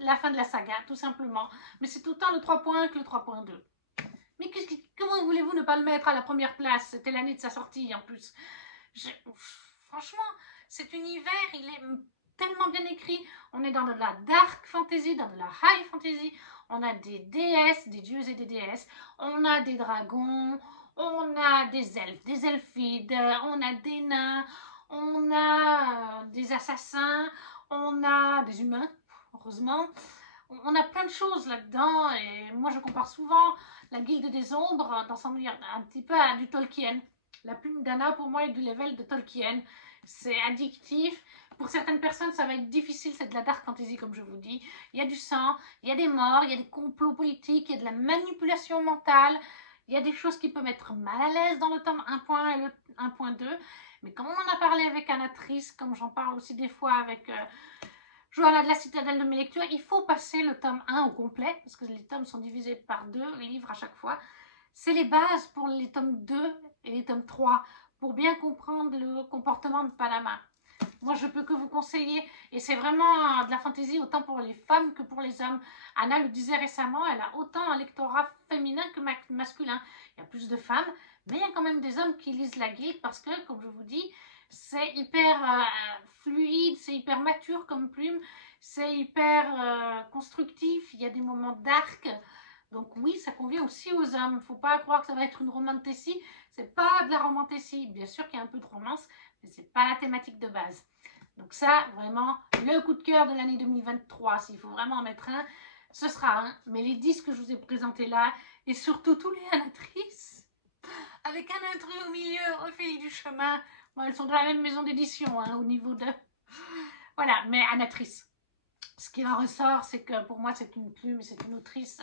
la fin de la saga, tout simplement. Mais c'est autant le 3.1 que le 3.2. Mais comment voulez-vous ne pas le mettre à la première place? C'était l'année de sa sortie en plus. Franchement, cet univers, il est tellement bien écrit. On est dans de la dark fantasy, dans de la high fantasy. On a des déesses, des dieux et des déesses. On a des dragons. On a des elfes, des elfides. On a des nains. On a des assassins. On a des humains, heureusement. On a plein de choses là-dedans. Et moi, je compare souvent la Guilde des Ombres dans son un petit peu à du Tolkien. La plume d'Anna, pour moi, est du level de Tolkien. C'est addictif. Pour certaines personnes, ça va être difficile. C'est de la dark fantasy, comme je vous dis. Il y a du sang, il y a des morts, il y a des complots politiques, il y a de la manipulation mentale. Il y a des choses qui peuvent mettre mal à l'aise dans le tome 1.1 et le 1.2. Mais comme on en a parlé avec Anatrice, comme j'en parle aussi des fois avec Johanna de la Citadelle de mes lectures, il faut passer le tome 1 au complet, parce que les tomes sont divisés par 2 livres à chaque fois. C'est les bases pour les tomes 2 et les tomes 3, pour bien comprendre le comportement de Panama. Moi, je peux que vous conseiller, et c'est vraiment de la fantaisie autant pour les femmes que pour les hommes. Anna le disait récemment, elle a autant un lectorat féminin que masculin. Il y a plus de femmes, mais il y a quand même des hommes qui lisent la Guilde parce que, comme je vous dis, c'est hyper fluide, c'est hyper mature comme plume, c'est hyper constructif, il y a des moments dark. Donc oui, ça convient aussi aux hommes. Il ne faut pas croire que ça va être une romantasy. C'est pas de la romantasy. Bien sûr qu'il y a un peu de romance, mais c'est pas la thématique de base. Donc ça, vraiment, le coup de cœur de l'année 2023, s'il faut vraiment en mettre un, ce sera un. Mais les 10 que je vous ai présentés là, et surtout tous les Anatrices, avec un intrus au milieu, au fil du chemin. Bon, elles sont de la même maison d'édition, hein, au niveau de... Voilà, mais Anatrice. Ce qui en ressort, c'est que pour moi, c'est une plume, c'est une autrice...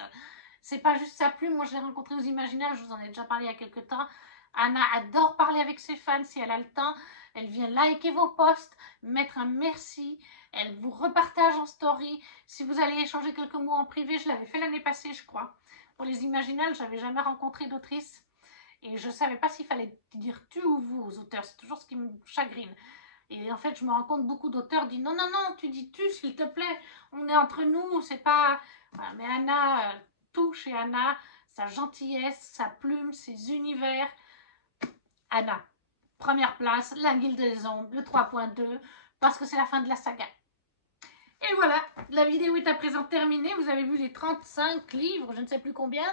C'est pas juste sa plume, moi je l'ai rencontrée aux Imaginaires, je vous en ai déjà parlé il y a quelques temps. Anna adore parler avec ses fans si elle a le temps. Elle vient liker vos posts, mettre un merci, elle vous repartage en story. Si vous allez échanger quelques mots en privé, je l'avais fait l'année passée, je crois. Pour les Imaginales, j'avais jamais rencontré d'autrice. Et je savais pas s'il fallait dire tu ou vous aux auteurs, c'est toujours ce qui me chagrine. Et en fait, je me rends compte, beaucoup d'auteurs disent non, non, non, tu dis tu, s'il te plaît, on est entre nous, c'est pas... Voilà, mais Anna... tout chez Anna, sa gentillesse, sa plume, ses univers. Anna, première place, la Guilde des Ombres, le 3.2, parce que c'est la fin de la saga. Et voilà, la vidéo est à présent terminée. Vous avez vu les 35 livres, je ne sais plus combien,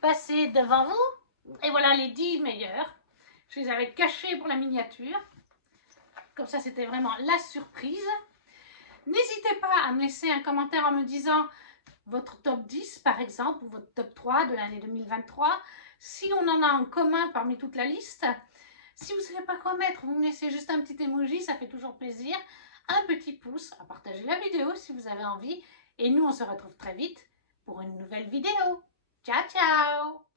passer devant vous. Et voilà les 10 meilleurs. Je les avais cachés pour la miniature. Comme ça, c'était vraiment la surprise. N'hésitez pas à me laisser un commentaire en me disant votre top 10 par exemple, ou votre top 3 de l'année 2023, si on en a en commun parmi toute la liste. Si vous ne savez pas quoi mettre, vous me laissez juste un petit emoji, ça fait toujours plaisir. Un petit pouce, à partager la vidéo si vous avez envie. Et nous, on se retrouve très vite pour une nouvelle vidéo. Ciao, ciao!